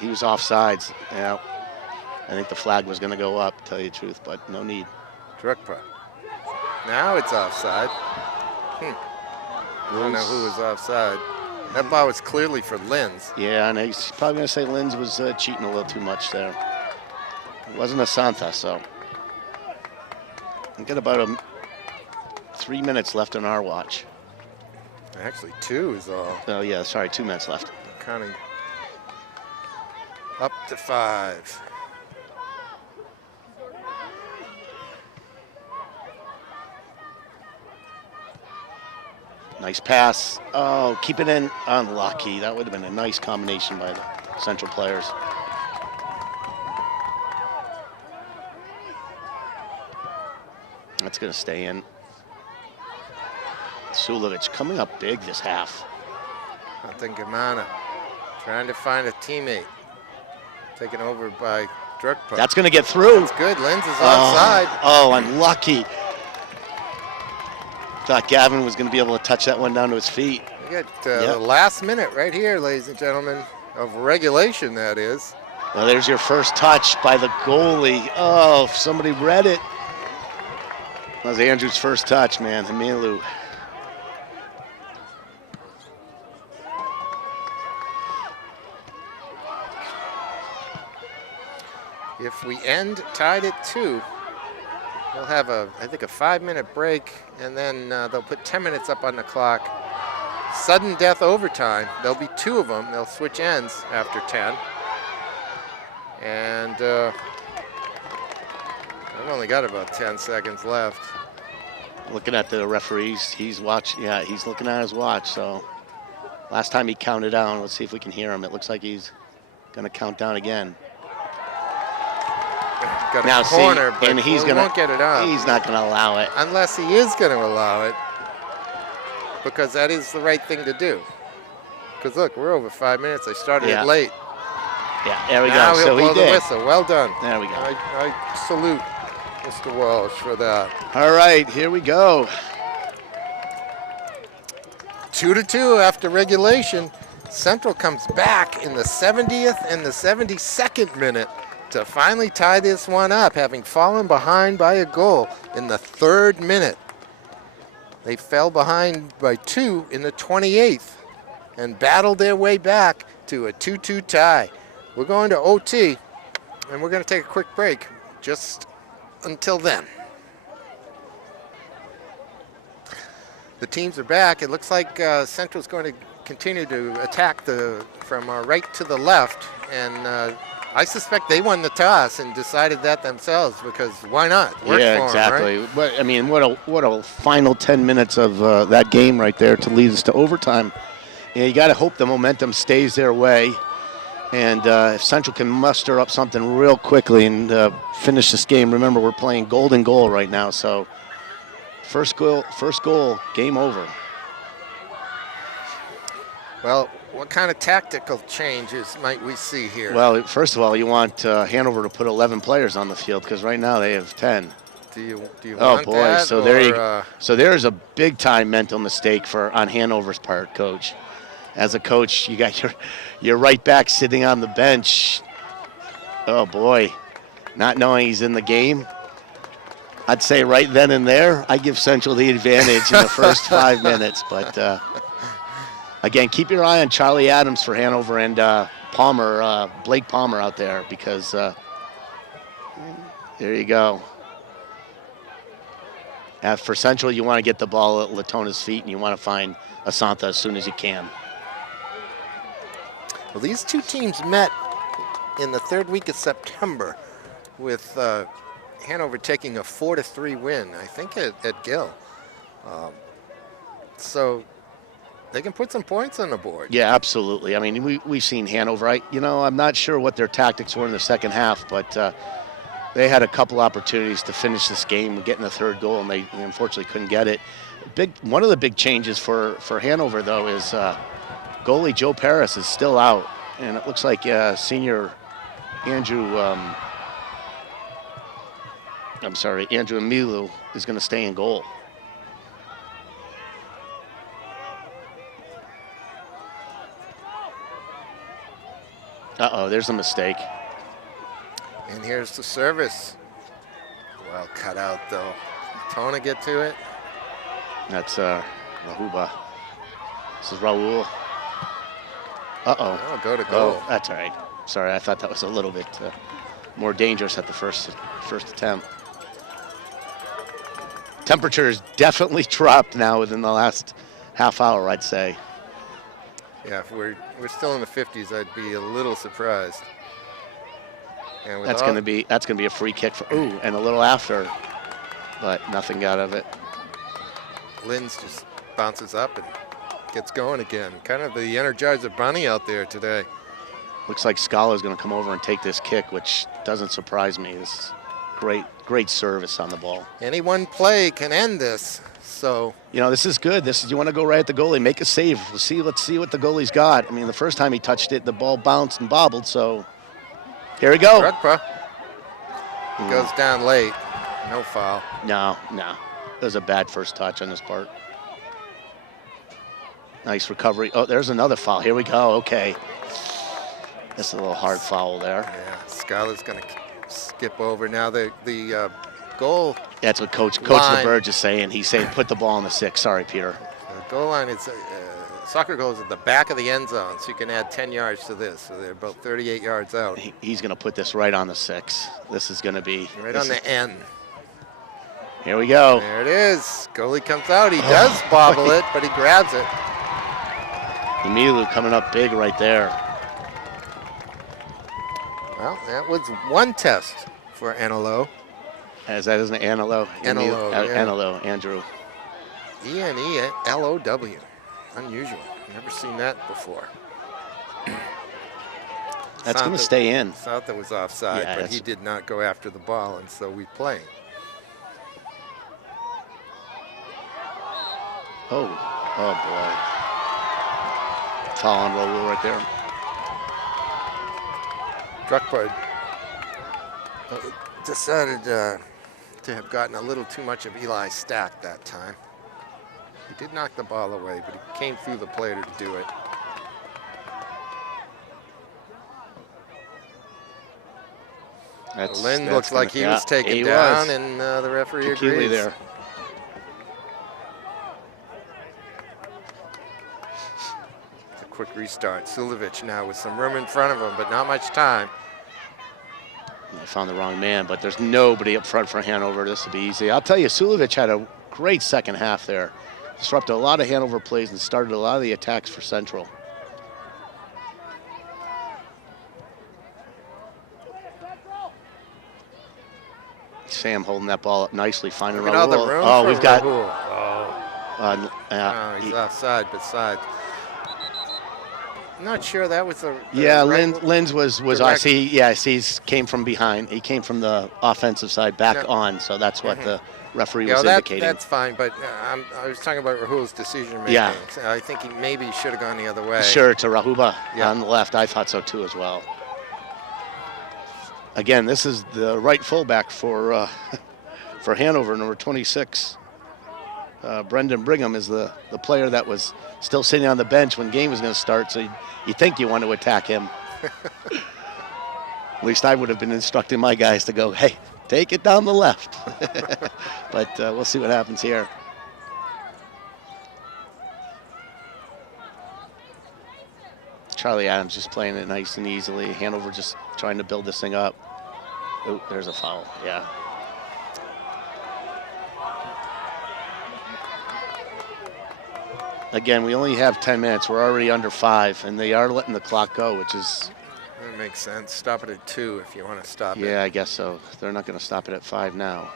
he was offsides. Yeah, I think the flag was going to go up, to tell you the truth, but no need. Drukpa. Now it's offside. I don't know who was offside. That ball was clearly for Linz. Yeah, and he's probably going to say Linz was cheating a little too much there. It wasn't a Santa, so. We've got about 3 minutes left on our watch. Actually, 2 is all. Oh, yeah, sorry, 2 minutes left. Counting up to 5. Nice pass. Oh, keep it in. Unlucky. That would have been a nice combination by the Central players. That's going to stay in. Sulovic coming up big this half. I think Gamana trying to find a teammate. Taken over by Drukpa. That's going to get through. That's good. Linz is offside. Oh, unlucky. Thought Gavin was going to be able to touch that one down to his feet. We got the last minute right here, ladies and gentlemen, of regulation, that is. Well, there's your first touch by the goalie. Oh, if somebody read it. That was Andrew's first touch, man. Hamilu. If we end tied at 2, we'll have I think a 5-minute break, and then they'll put 10 minutes up on the clock. Sudden death overtime. There'll be 2 of them. They'll switch ends after 10. And I've only got about 10 seconds left. Looking at the referees, he's watching. Yeah, he's looking at his watch. So last time he counted down. Let's see if we can hear him. It looks like he's going to count down again. Got now a corner, see, and but he's won't get it up. He's not going to allow it. Unless he is going to allow it, because that is the right thing to do. Because look, we're over 5 minutes. I started it late. Yeah, there we now go. He'll So blow he the did. whistle. Well done. There we go. I salute Mr. Walsh for that. All right, here we go. 2-2 after regulation. Central comes back in the 70th and the 72nd minute to finally tie this one up, having fallen behind by a goal in the 3rd minute. They fell behind by 2 in the 28th and battled their way back to a 2-2 tie. We're going to OT, and we're going to take a quick break just until then. The teams are back. It looks like Central's going to continue to attack from right to the left, and I suspect they won the toss and decided that themselves, because why not? Worked Yeah, for exactly. them, right? But I mean, what a final 10 minutes of that game right there to lead us to overtime. Yeah, you got to hope the momentum stays their way, and if Central can muster up something real quickly and finish this game. Remember, we're playing golden goal right now, so first goal, game over. Well, what kind of tactical changes might we see here? Well, first of all, you want Hanover to put 11 players on the field, because right now they have 10. Do you Oh want boy! that, So so there's a big time mental mistake on Hanover's part, coach. As a coach, you got your right back sitting on the bench. Oh boy, not knowing he's in the game. I'd say right then and there, I give Central the advantage in the first 5 minutes. But again, keep your eye on Charlie Adams for Hanover and Palmer, Blake Palmer out there, because there you go. For Central, you want to get the ball at Latona's feet, and you want to find Asantha as soon as you can. Well, these two teams met in the 3rd week of September, with Hanover taking a 4-3 win, I think, at Gill. So they can put some points on the board. Yeah, absolutely. I mean, we've seen Hanover. I'm not sure what their tactics were in the second half, but they had a couple opportunities to finish this game, getting the third goal, and they unfortunately couldn't get it. One of the big changes for Hanover, though, is goalie Joe Paris is still out, and it looks like senior Andrew, Andrew Emilu is going to stay in goal. Uh-oh, there's a mistake. And here's the service. Well cut out, though. Tona get to it. That's Rahuba. This is Raul. Uh-oh. Oh, go to goal. Oh, that's all right. Sorry, I thought that was a little bit more dangerous at the first attempt. Temperature has definitely dropped now within the last half hour, I'd say. Yeah, if we're still in the 50s, I'd be a little surprised. And with That's going to be a free kick for and a little after, but nothing got of it. Linz just bounces up and gets going again. Kind of the Energizer Bunny out there today. Looks like Scala's going to come over and take this kick, which doesn't surprise me. This is great service on the ball. Any one play can end this. So this is good. You want to go right at the goalie, make a save. Let's see what the goalie's got. I mean, the first time he touched it, the ball bounced and bobbled. So here we go. Rugpa. He goes down late. No foul. No. It was a bad first touch on his part. Nice recovery. Oh, there's another foul. Here we go. Okay. That's a little hard foul there. Yeah, Scala's going to skip over. Now the goal. That's what Coach LeBurge is saying. He's saying put the ball in the 6. Sorry, Peter. The goal line is soccer goal is at the back of the end zone, so you can add 10 yards to this. So they're about 38 yards out. He's going to put this right on the 6. This is going to be right on the end. Here we go. There it is. Goalie comes out. He does bobble it, but he grabs it. Emilu coming up big right there. Well, that was one test for Enelo. As that isn't Enelo. Enelo, yeah. Enelo, Andrew. E-N-E-L-O-W. Unusual. Never seen that before. That's going to stay in. Thought that was offside, Yeah, but he did not go after the ball, and so we play. Oh boy. Foul on Raul right there. Druckbard decided to have gotten a little too much of Eli's stack that time. He did knock the ball away, but he came through the player to do it. Lynn looks like he was taken down, and the referee agrees. There. A quick restart. Sulovic now with some room in front of him, but not much time. I found the wrong man, but there's nobody up front for Hanover. This will be easy. I'll tell you, Sulovic had a great second half there. Disrupted a lot of Hanover plays and started a lot of the attacks for Central. Sam holding that ball up nicely, finding Raul. All the room oh, we've got. He's offside, but side. I'm not sure that was the Linz was he came from behind. He came from the offensive side back on, so that's what the referee was indicating. That's fine, but I was talking about Rahul's decision making. Yeah. I think he maybe should have gone the other way. Sure, to Rahuba on the left. I thought so too as well. Again, this is the right fullback for Hanover, number 26. Brendan Brigham is the player that was still sitting on the bench when game was going to start, so you think you want to attack him. At least I would have been instructing my guys to go, hey, take it down the left. But we'll see what happens here. Charlie Adams just playing it nice and easily. Hanover just trying to build this thing up. Oh, there's a foul, yeah. Again, we only have 10 minutes. We're already under 5, and they are letting the clock go, which is... That makes sense. Stop it at 2 if you want to stop it. Yeah, I guess so. They're not going to stop it at 5 now.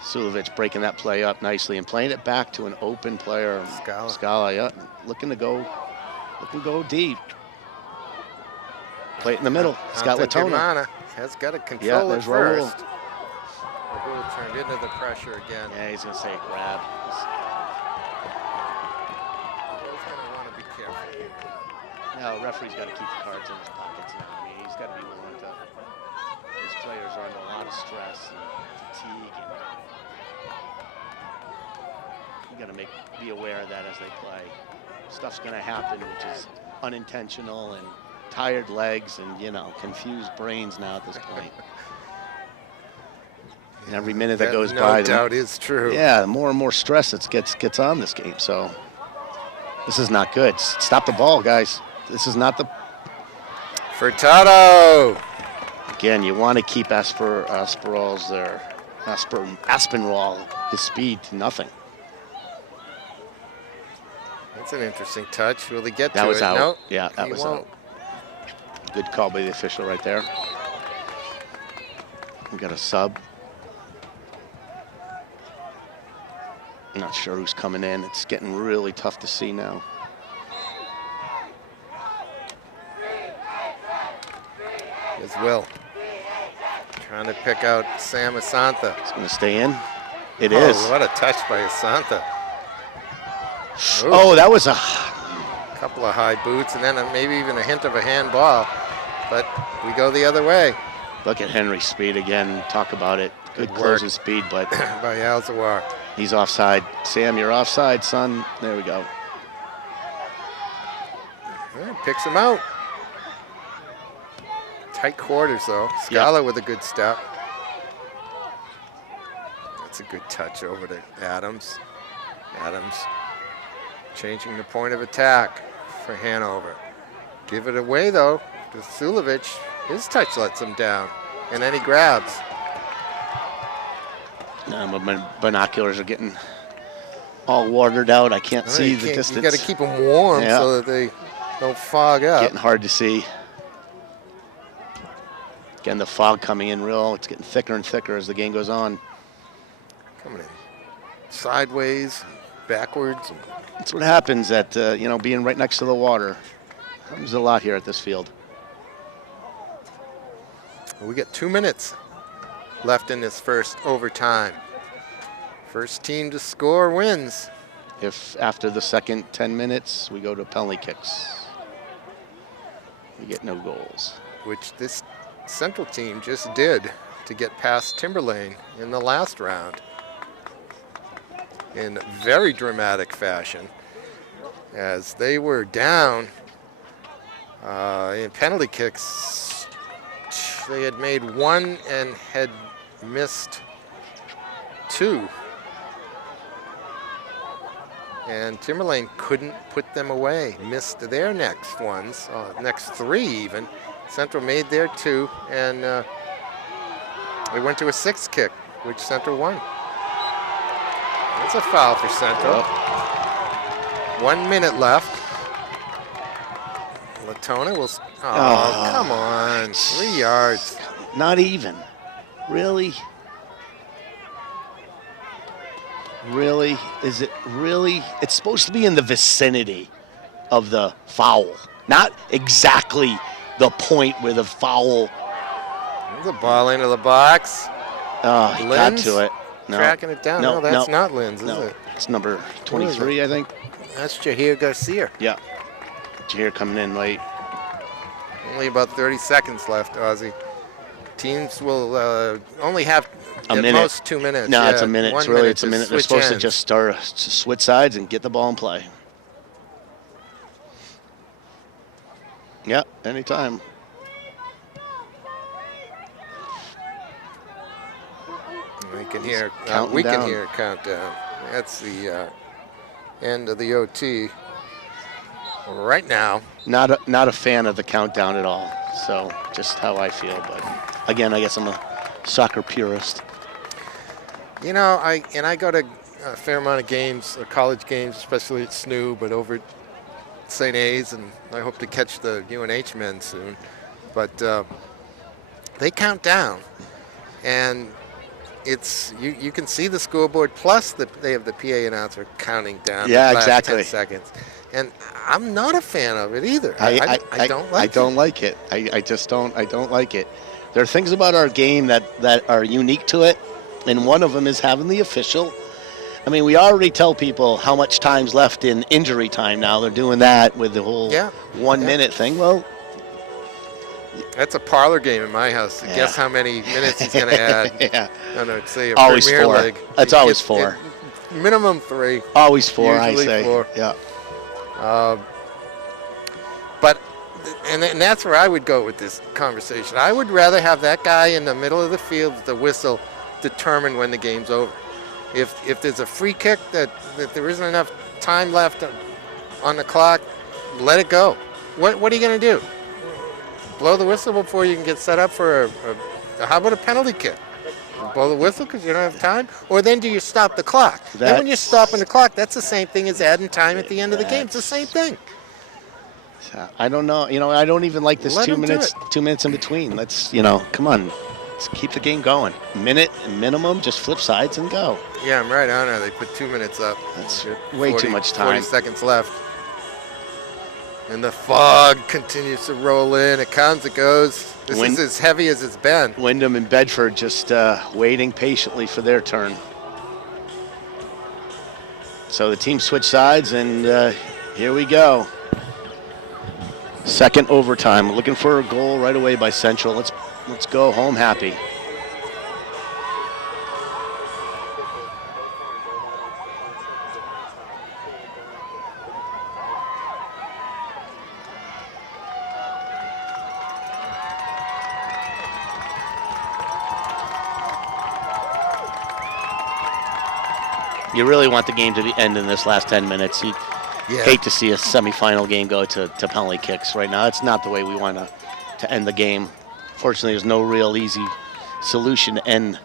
Sulovic breaking that play up nicely and playing it back to an open player. Scala, yeah. Looking to go deep. Play it in the middle. Scott Latona. has got to control it there's Raul. first. Raul turned into the pressure again. Yeah, he's going to say grab. Raul's going to want to be careful. No, referee's got to keep the cards in his pockets now. I mean, he's got to be willing to. His players are under a lot of stress and fatigue, and you got to be aware of that as they play. Stuff's going to happen, which is unintentional, and tired legs, and confused brains now at this point. And every minute that goes by, no doubt is true. Yeah, more and more stress that gets on this game. So this is not good. Stop the ball, guys. This is not the. Furtado. Again, you want to keep Aspinall's there. Aspinall, his speed to nothing. That's an interesting touch. Will he get to it? That was out. No, Yeah, that was out. Good call by the official right there. We got a sub. I'm not sure who's coming in. It's getting really tough to see now. Here's Will. Trying to pick out Sam Asantha. It's going to stay in. It is. What a touch by Asantha. Oh, that was a couple of high boots, and then maybe even a hint of a handball. But we go the other way. Look at Henry's speed again. Talk about it. Good closing speed, but by Alzawar. He's offside. Sam, you're offside, son. There we go. Yeah, picks him out. Tight quarters, though. Scala with a good step. That's a good touch over to Adams. Adams changing the point of attack for Hanover. Give it away, though, to Sulovic. His touch lets him down, and then he grabs. My binoculars are getting all watered out. I can't see the distance. You got to keep them warm so that they don't fog up. Getting hard to see. Again, the fog coming in real. It's getting thicker and thicker as the game goes on. Coming in sideways, backwards. That's what happens at being right next to the water. Happens a lot here at this field. We got 2 minutes left in this first overtime. First team to score wins. If after the second 10 minutes we go to penalty kicks, we get no goals. Which this Central team just did to get past Timberlane in the last round in very dramatic fashion, as they were down in penalty kicks. They had made one and had missed two. And Timberlane couldn't put them away, missed their next ones, next three even. Central made their two, and they went to a sixth kick, which Central won. That's a foul for Central. 1 minute left. Latona will, come on, 3 yards. Not even, really? Really? Is it really? It's supposed to be in the vicinity of the foul, not exactly the point where the foul. There's a ball into the box. Oh, he got to it. No. Tracking it down. No, that's not Linz, is it? It's number 23, I think. That's Jahir Garcia. Yeah. Jahir coming in late. Only about 30 seconds left, Ozzy. Teams will only have a at minute. Most 2 minutes. No, it's a minute. It's really, it's a minute. They're supposed ends. to just start to switch sides and get the ball in play. Yeah, anytime. We can hear. We can hear countdown. That's the end of the OT. Right now. Not a fan of the countdown at all. So just how I feel. But again, I guess I'm a soccer purist. You know, I go to a fair amount of games, college games, especially at SNU, but over at St. A's, and I hope to catch the UNH men soon. But they count down, and it's you can see the scoreboard, plus they have the PA announcer counting down the last exactly. 10 seconds. And I'm not a fan of it either. I don't like it. I don't like it. I just don't. I don't like it. There are things about our game that are unique to it, and one of them is having the official. I mean, we already tell people how much time's left in injury time now. They're doing that with the whole 1 minute thing. Well, that's a parlor game in my house. Guess how many minutes he's going to add. Yeah. No, it's say a Always Premier 4. League. That's always 4. Minimum 3. Always 4, I Usually say. 4. Yeah. But, and that's where I would go with this conversation. I would rather have that guy in the middle of the field with the whistle determine when the game's over. If there's a free kick that there isn't enough time left on the clock, let it go. What are you going to do? Blow the whistle before you can get set up for how about a penalty kick? Blow the whistle because you don't have time? Or then do you stop the clock? Then when you're stopping the clock, that's the same thing as adding time at the end of the game. It's the same thing. I don't know. I don't even like this 2 minutes. 2 minutes in between. Let's, come on. Let's keep the game going. Minute minimum, just flip sides and go. Yeah, I'm right on her. They put 2 minutes up. That's way too much time. 40 seconds left. And the fog continues to roll in. It comes, it goes. This is as heavy as it's been. Wyndham and Bedford just waiting patiently for their turn. So the team switched sides, and here we go. Second overtime. Looking for a goal right away by Central. Let's go home happy. You really want the game to end in this last 10 minutes. You hate to see a semifinal game go to penalty kicks right now. That's not the way we want to end the game. Fortunately, there's no real easy solution to end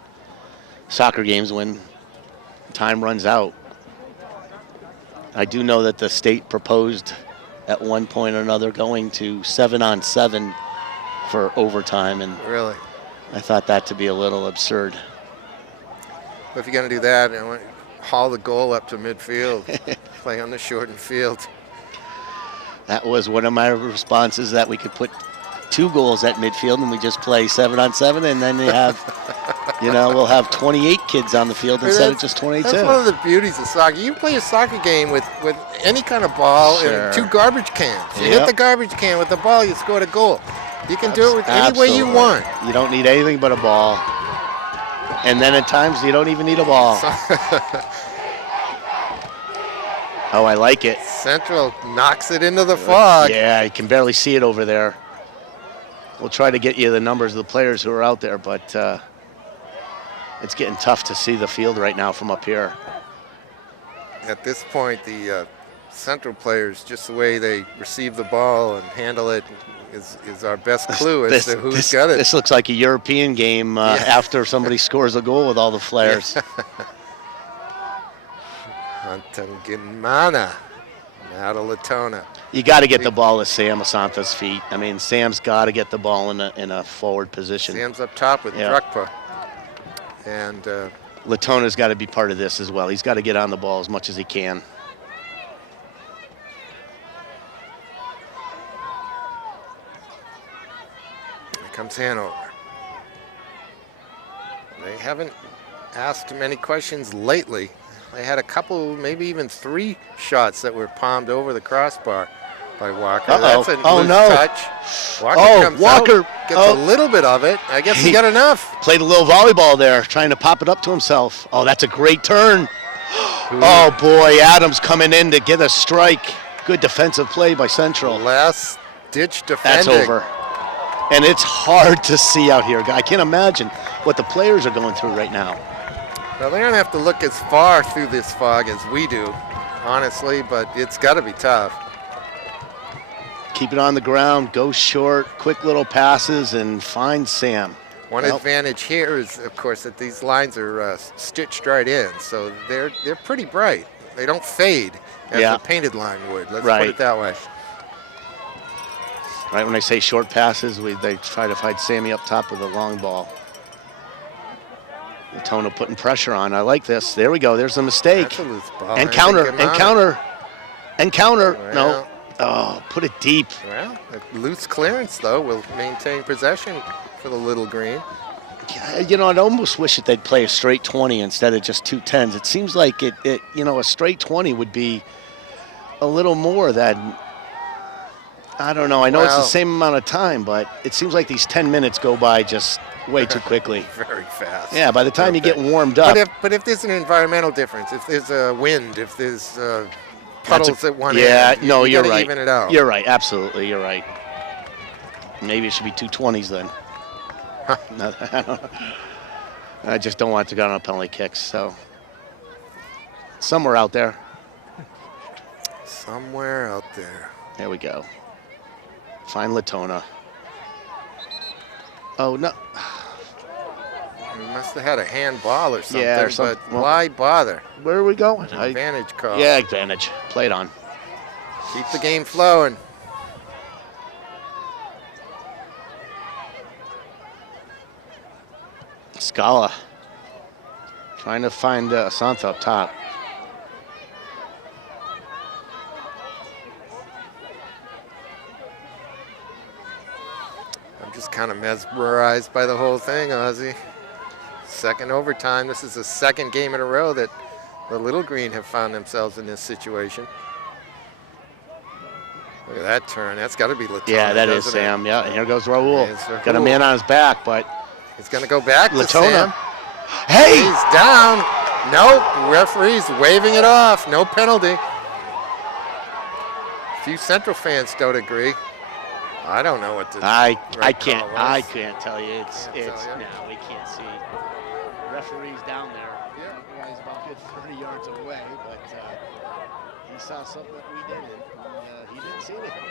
soccer games when time runs out. I do know that the state proposed at one point or another going to 7-on-7 for overtime, and really, I thought that to be a little absurd. If you're going to do that, I want haul the goal up to midfield, play on the shortened field. That was one of my responses, that we could put 2 goals at midfield and we just play 7-on-7, and then they have, we'll have 28 kids on the field instead of just 22. That's one of the beauties of soccer. You play a soccer game with any kind of ball and 2 garbage cans. You hit the garbage can with the ball, you scored a goal. You can do it with any way you want. You don't need anything but a ball. And then at times you don't even need a ball. Oh, I like it. Central knocks it into the fog. Yeah, you can barely see it over there. We'll try to get you the numbers of the players who are out there, but it's getting tough to see the field right now from up here. At this point, the Central players, just the way they receive the ball and handle it, is our best clue as to who's got it. This looks like a European game after somebody scores a goal with all the flares. Huntangimana, now to Latona. You got to get the ball at Sam Asanta's feet. I mean, Sam's got to get the ball in a forward position. Sam's up top with Drukpa. And Latona's got to be part of this as well. He's got to get on the ball as much as he can. Comes Hanover. They haven't asked many questions lately. They had a couple, maybe even 3 shots that were palmed over the crossbar by Walker. That's a loose touch. Walker comes out, gets a little bit of it. I guess he got enough. Played a little volleyball there, trying to pop it up to himself. Oh, that's a great turn. Oh, boy, Adams coming in to get a strike. Good defensive play by Central. Last ditch defending. That's over. And it's hard to see out here. I can't imagine what the players are going through right now. Well, they don't have to look as far through this fog as we do, honestly, but it's got to be tough. Keep it on the ground, go short, quick little passes, and find Sam. One advantage here is, of course, that these lines are stitched right in, so they're pretty bright. They don't fade as a painted line would. Let's put it that way. Right when I say short passes, they try to find Sammy up top with a long ball. Latona putting pressure on. I like this. There we go. There's a mistake. That's a loose ball. And counter. Well, no. Oh, put it deep. Well, a loose clearance, though, will maintain possession for the Little Green. You know, I'd almost wish that they'd play a straight 20 instead of just 2 10s. It seems like a straight 20 would be a little more than, I don't know. I know it's the same amount of time, but it seems like these 10 minutes go by just way too quickly. Very fast. Yeah, by the time you get warmed up. But if there's an environmental difference, if there's a wind, if there's puddles at one end, you're right. Even it out. You're right. Absolutely, you're right. Maybe it should be 2 20s then. No, I just don't want it to go on penalty kicks. So somewhere out there. Somewhere out there. There we go. Find Latona. Oh no. He must have had a handball or something. Yeah, but why bother? Where are we going? Advantage call. Yeah, advantage. Play it on. Keep the game flowing. Scala trying to find Asantha up top. I'm just kind of mesmerized by the whole thing, Ozzy. Second overtime. This is the second game in a row that the Little Green have found themselves in this situation. Look at that turn. That's got to be Latona. Yeah, that is Sam. Yeah, and here goes Raul. Got a man on his back, but he's going to go back Latona. to Sam. Hey! He's down. Nope. Referee's waving it off. No penalty. A few Central fans don't agree. I don't know what to. I can't tell you. It's no, we can't see. Referee's down there. Yeah, the guy's about good 30 yards away, but he saw something that we didn't. He didn't see anything.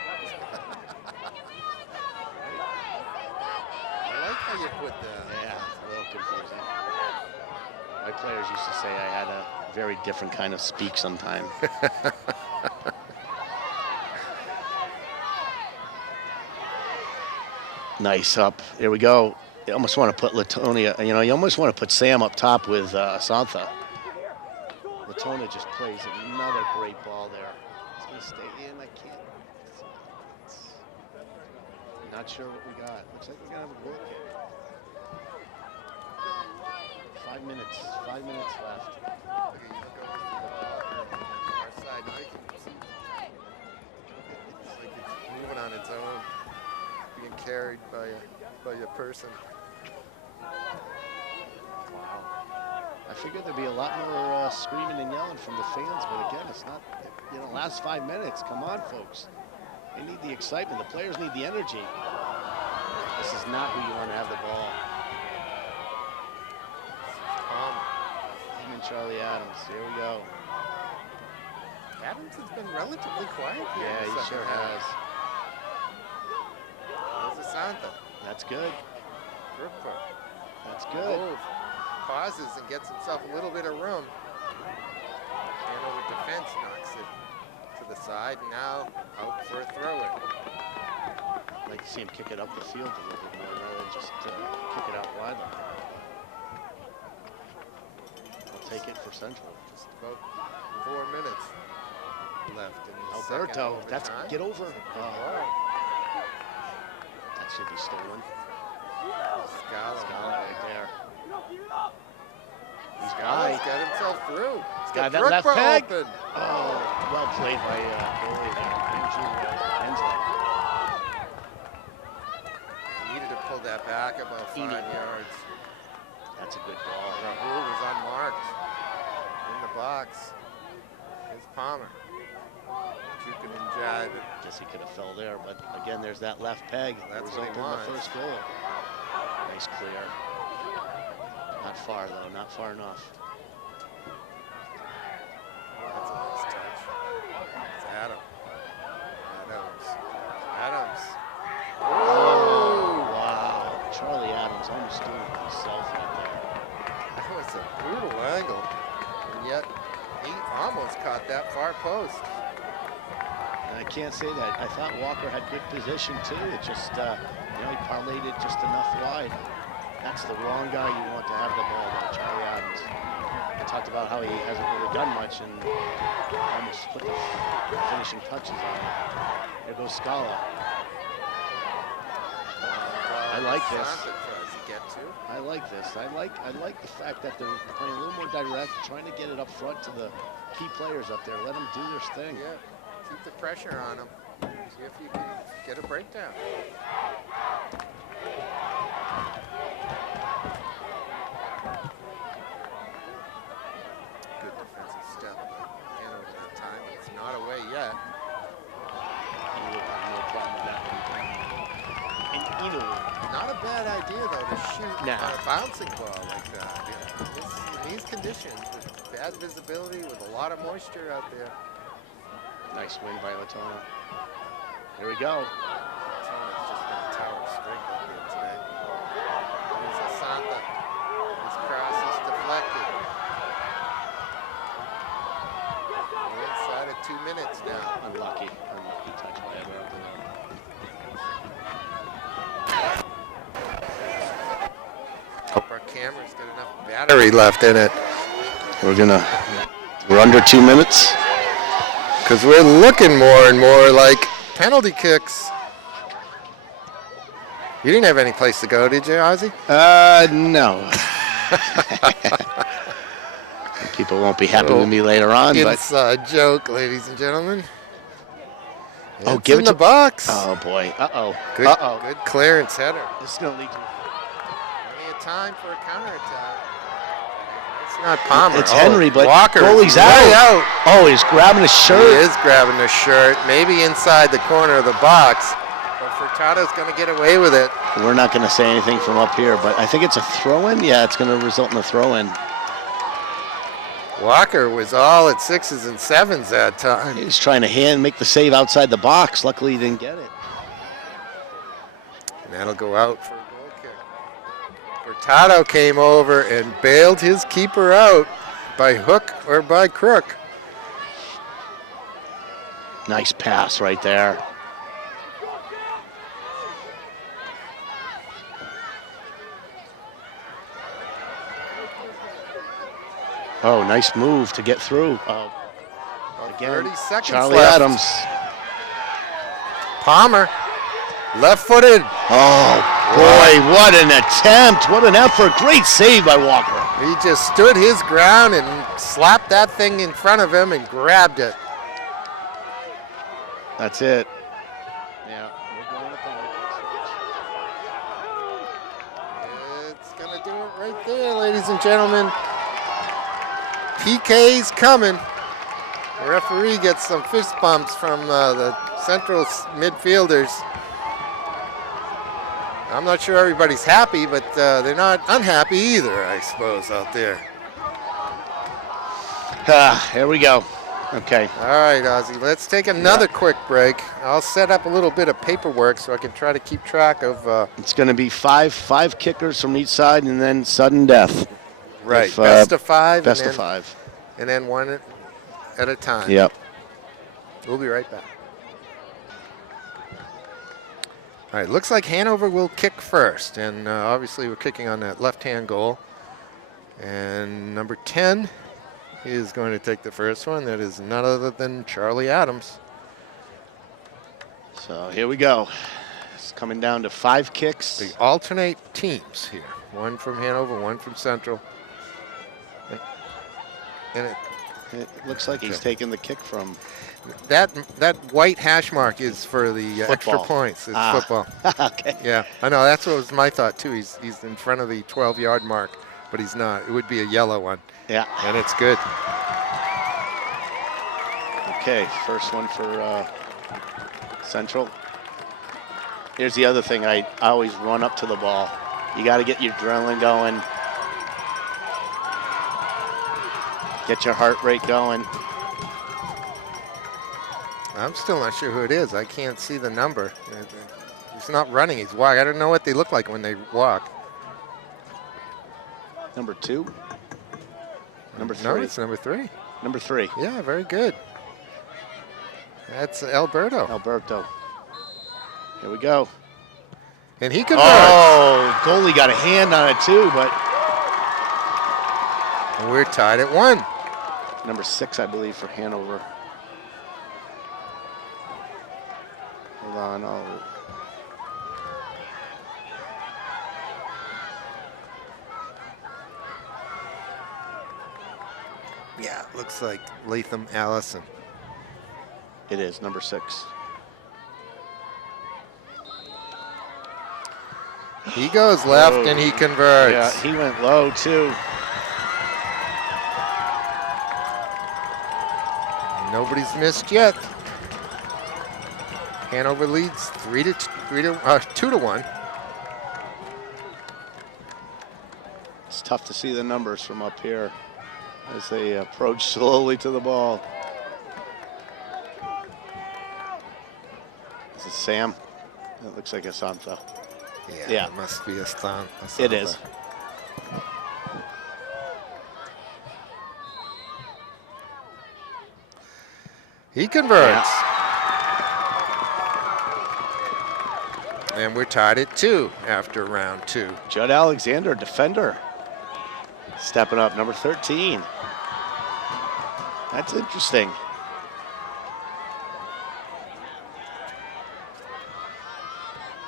I like how you put that. Yeah, it's a little confusing. My players used to say I had a very different kind of speak sometime. Nice up. Here we go. You almost want to put Latonia, you almost want to put Sam up top with Asantha. Latona just plays another great ball there. It's going to stay in. I can't. Not sure what we got. Looks like we're going to have a goal kick. 5 minutes. 5 minutes left. Our side, it's like it's moving on its own, being carried by a person. Wow. I figured there'd be a lot more screaming and yelling from the fans, but again, it's not, last 5 minutes. Come on, folks. They need the excitement. The players need the energy. This is not who you want to have the ball. Him and Charlie Adams. Here we go. Adams has been relatively quiet here. Yeah, he sure has. There's Asantha. That's good. Ripper. That's good. Pauses and gets himself a little bit of room. Hanover defense knocks it to the side. Now out for a throw-in. I'd like to see him kick it up the field a little bit more rather than just kick it out wide like that. I'll take it for Central. Just about 4 minutes left in the Alberto, second that's overtime. get over. That should be stolen. Scala right there. He's Scala's got himself through. He's got that left Brookborough peg. open. Oh, well played by goalie there. Andrew Hensley. Needed to pull that back about 5 yards. That's a good ball. Rahul was unmarked in the box. Here's Palmer. Juking and jiving. Guess he could have fell there, but again, there's that left peg. That's what he resulted in wants. the first goal. Nice clear. Not far though, not far enough. That's a nice touch. It's Adams. Adams. Oh, wow. Charlie Adams almost doing it himself right there. That was a brutal angle. And yet, he almost caught that far post. And I can't say that. I thought Walker had good position too. It just, he parlayed it just enough wide. That's the wrong guy you want to have the ball though, Charlie Adams. talked about how he hasn't really done much and almost put the finishing touches on it. There goes Scala. I like this. I like this. I like the fact that they're playing a little more direct, trying to get it up front to the key players up there. Let them do their thing. Yeah, keep the pressure on them. See if you can get a breakdown. Good defensive step. Hanover that time. It's not away yet. You would have no problem with that one. And either way. Not a bad idea though to shoot Nah. on a bouncing ball like that. In these conditions, with bad visibility, with a lot of moisture out there. Nice win by Latona. Here we go. Latona's just been a tower of strength out there today. Here's Asanta. His cross is deflected. We're inside of 2 minutes now. Unlucky touch by Alberto. Hope our cameras get enough battery left in it. We're under 2 minutes. Because we're looking more and more like penalty kicks. You didn't have any place to go, did you, Ozzy? No. People won't be happy with me later on. Inside joke, ladies and gentlemen. Oh, It's give in it the to box. Oh boy. Uh-oh. Good, Uh-oh. good clearance header. This is gonna lead to. Plenty of time for a counterattack. It's not Palmer. It's Henry, but Walker goalie's is way out. Oh, he's grabbing his He shirt. is grabbing the shirt, maybe inside the corner of the box. But Furtado's going to get away with it. We're not going to say anything from up here, but I think it's a throw-in. Yeah, it's going to result in a throw-in. Walker was all at 6s and 7s that time. He was trying to make the save outside the box. Luckily, he didn't get it. And that'll go out for a goal kick. Furtado came over and bailed his keeper out by hook or by crook. Nice pass right there. Oh, nice move to get through. About Again, 30 seconds Charlie left. Adams. Palmer, left-footed. Oh, boy, what an attempt. What an effort. Great save by Walker. He just stood his ground and slapped that thing in front of him and grabbed it. That's it. Yeah, we're going to penalty. It's going to do it right there, ladies and gentlemen. PK's coming. The referee gets some fist bumps from the central midfielders. I'm not sure everybody's happy, but they're not unhappy either, I suppose, out there. Here we go. Okay. All right, Ozzy, let's take another quick break. I'll set up a little bit of paperwork so I can try to keep track of... It's going to be five kickers from each side and then sudden death. Right, If, best of five. Best of five. And then one at a time. Yep. We'll be right back. All right, looks like Hanover will kick first. And obviously we're kicking on that left-hand goal. And number 10 is going to take the first one. That is none other than Charlie Adams. So here we go. It's coming down to 5 kicks. They alternate teams here. One from Hanover, one from Central. And It looks like he's taking the kick from that white hash mark is for the extra points. It's football. Okay. Yeah, I know. That's what was my thought too. He's in front of the 12-yard mark, but he's not. It would be a yellow one. Yeah. And it's good. Okay, first one for Central. Here's the other thing. I always run up to the ball. You got to get your adrenaline going. Get your heart rate going. I'm still not sure who it is. I can't see the number. He's not running. He's walking. I don't know what they look like when they walk. Number 2? Number 3? No, it's number 3. Number 3. Yeah, very good. That's Alberto. Alberto. Here we go. And he converts. Oh, goalie got a hand on it too, but And we're tied at 1. Number 6, I believe, for Hanover. Hold on. Yeah, looks like Latham Allison. It is number 6. He goes left and he converts. Yeah, he went low too. Nobody's missed yet. Hanover leads 2-1. It's tough to see the numbers from up here as they approach slowly to the ball. Is it Sam? It looks like Asantha. Yeah. It must be Asantha. It is. He converts. And we're tied at 2 after round 2. Judd Alexander, defender, stepping up, number 13. That's interesting.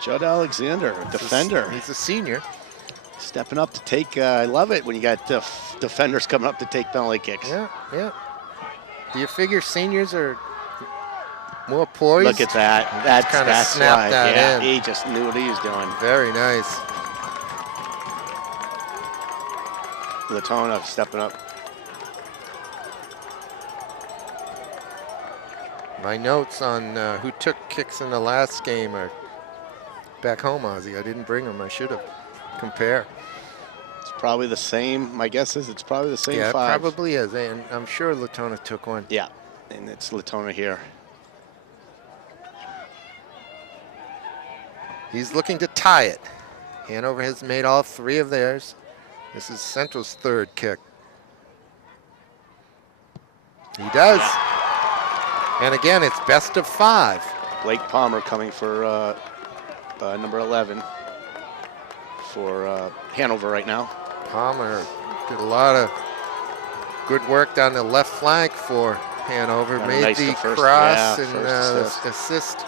Judd Alexander, defender. He's a senior. Stepping up to take, I love it when you got defenders coming up to take penalty kicks. Yeah, yeah. Do you figure seniors are more poised? Look at that. That's snapped why. that Yeah, in. he just knew what he was doing. Very nice. Latona stepping up. My notes on who took kicks in the last game are back home, Ozzy. I didn't bring them. I should have. Compare. It's probably the same. My guess is it's probably the same Yeah, it 5. probably is. And I'm sure Latona took one. Yeah, and it's Latona here. He's looking to tie it. Hanover has made all 3 of theirs. This is Central's 3rd kick. He does. Yeah. And again, it's best of 5. Blake Palmer coming for number 11 for Hanover right now. Palmer did a lot of good work down the left flank for Hanover. Made nice the first, cross yeah, and first assist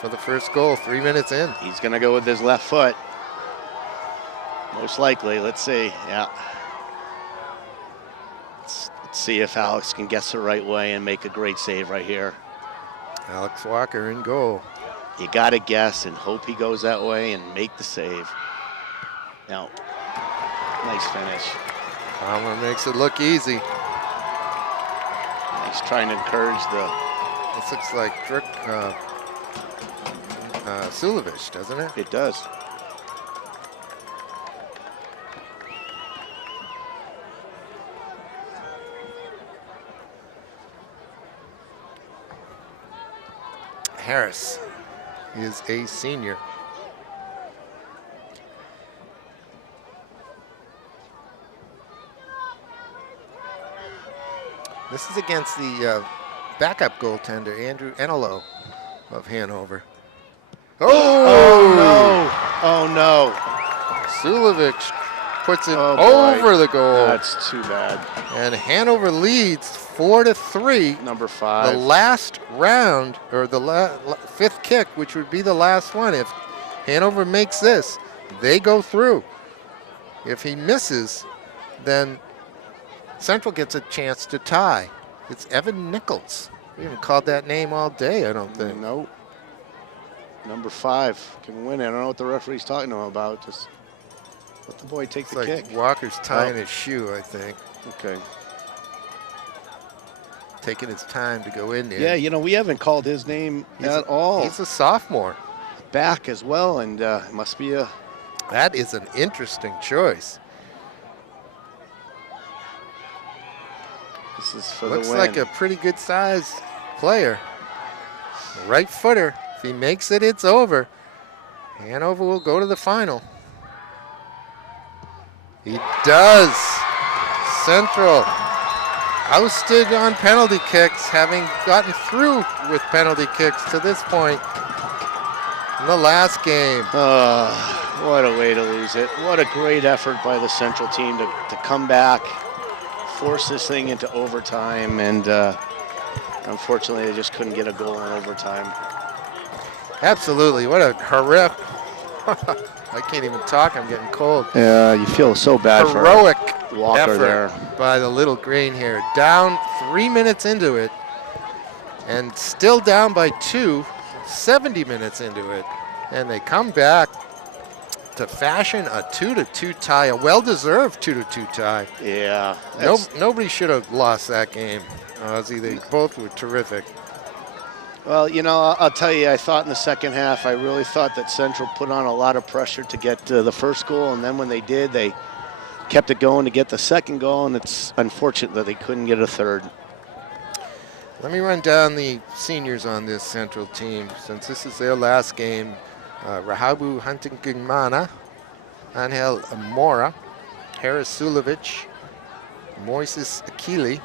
for the first goal 3 minutes in. He's going to go with his left foot. Most likely. Let's see. Yeah. Let's see if Alex can guess the right way and make a great save right here. Alex Walker in goal. You got to guess and hope he goes that way and make the save. Now, nice finish. Palmer makes it look easy. He's trying to encourage the... This looks like Sulovich, doesn't it? It does. Harris is a senior. This is against the backup goaltender, Andrew Enelo of Hanover. Oh no! Oh no! Sulovich puts it boy. over the goal. That's too bad. And Hanover leads 4-3. Number 5. The last round, or the 5th kick, which would be the last one. If Hanover makes this, they go through. If he misses, then Central gets a chance to tie. It's Evan Nichols. We haven't called that name all day, I don't think. Nope. Number 5 can win it. I don't know what the referee's talking to him about. Just let the boy take It's the like kick. Walker's tying his shoe, I think. Okay. Taking his time to go in there. Yeah, you know, we haven't called his name at all. He's a sophomore. Back as well, and must be a... That is an interesting choice. This is for Looks the win. like a pretty good sized player. Right footer. If he makes it, it's over. Hanover will go to the final. He does. Central ousted on penalty kicks, having gotten through with penalty kicks to this point in the last game. What a way to lose it. What a great effort by the Central team to come back force this thing into overtime, and unfortunately, they just couldn't get a goal in overtime. Absolutely. What a horrific. I can't even talk. I'm getting cold. Yeah, you feel so bad Heroic for Walker effort there by the Little Green here. Down 3 minutes into it, and still down by 2, 70 minutes into it. And they come back to fashion a 2-2 tie, a well-deserved 2-2 tie. Yeah. Nobody should have lost that game, Ozzy. They both were terrific. Well, you know, I'll tell you, I thought in the second half, I really thought that Central put on a lot of pressure to get the first goal, and then when they did, they kept it going to get the second goal, and it's unfortunate that they couldn't get a third. Let me run down the seniors on this Central team, since this is their last game. Rahabu Huntingmana, Angel Mora, Harris Sulovich, Moises Akili,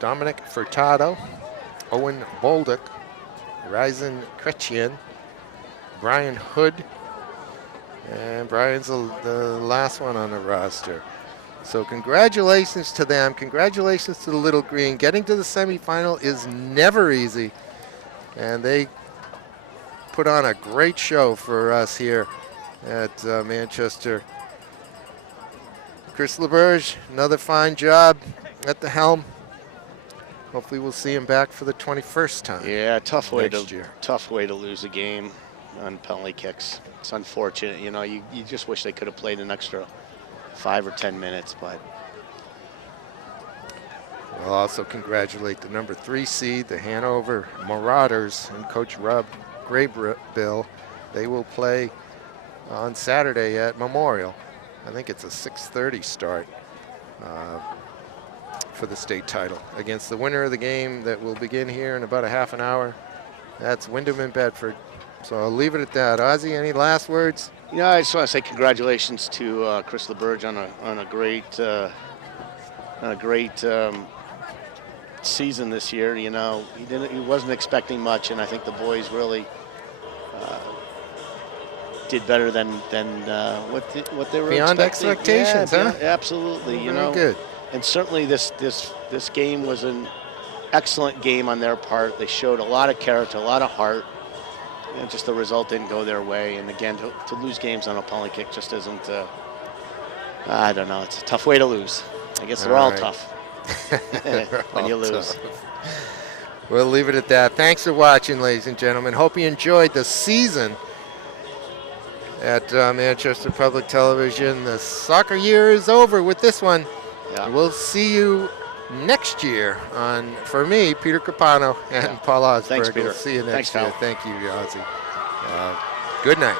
Dominic Furtado, Owen Bolduc, Ryzen Chrétien, Brian Hood, and Brian's the last one on the roster. So congratulations to them. Congratulations to the Little Green. Getting to the semifinal is never easy, and they put on a great show for us here at Manchester. Chris LeBurge, another fine job at the helm. Hopefully we'll see him back for the 21st time. Yeah, tough way to lose a game on penalty kicks. It's unfortunate. You know, you just wish they could have played an extra 5 or 10 minutes, but. We'll also congratulate the number 3 seed, the Hanover Marauders, and Coach Rob Graybill. They will play on Saturday at Memorial. I think it's a 6:30 start for the state title against the winner of the game that will begin here in about a half an hour. That's Wyndham and Bedford. So I'll leave it at that. Ozzy, any last words? Yeah, I just want to say congratulations to Chris LeBurge on a great season this year. You know, he wasn't expecting much, and I think the boys really did better than what they were beyond expecting. expectations, yeah, huh? Absolutely. You know, good. And certainly this game was an excellent game on their part. They showed a lot of character, a lot of heart. And just the result didn't go their way. And again, to lose games on a penalty kick just isn't. I don't know. It's a tough way to lose. I guess they're all tough when you lose. We'll leave it at that. Thanks for watching, ladies and gentlemen. Hope you enjoyed the season at Manchester Public Television. The soccer year is over with this one. Yeah. We'll see you next year for me, Peter Capano and Paul Osberg. Thanks, Peter. We'll see you next Thanks, year. pal. Thank you, Ozzy. Good night.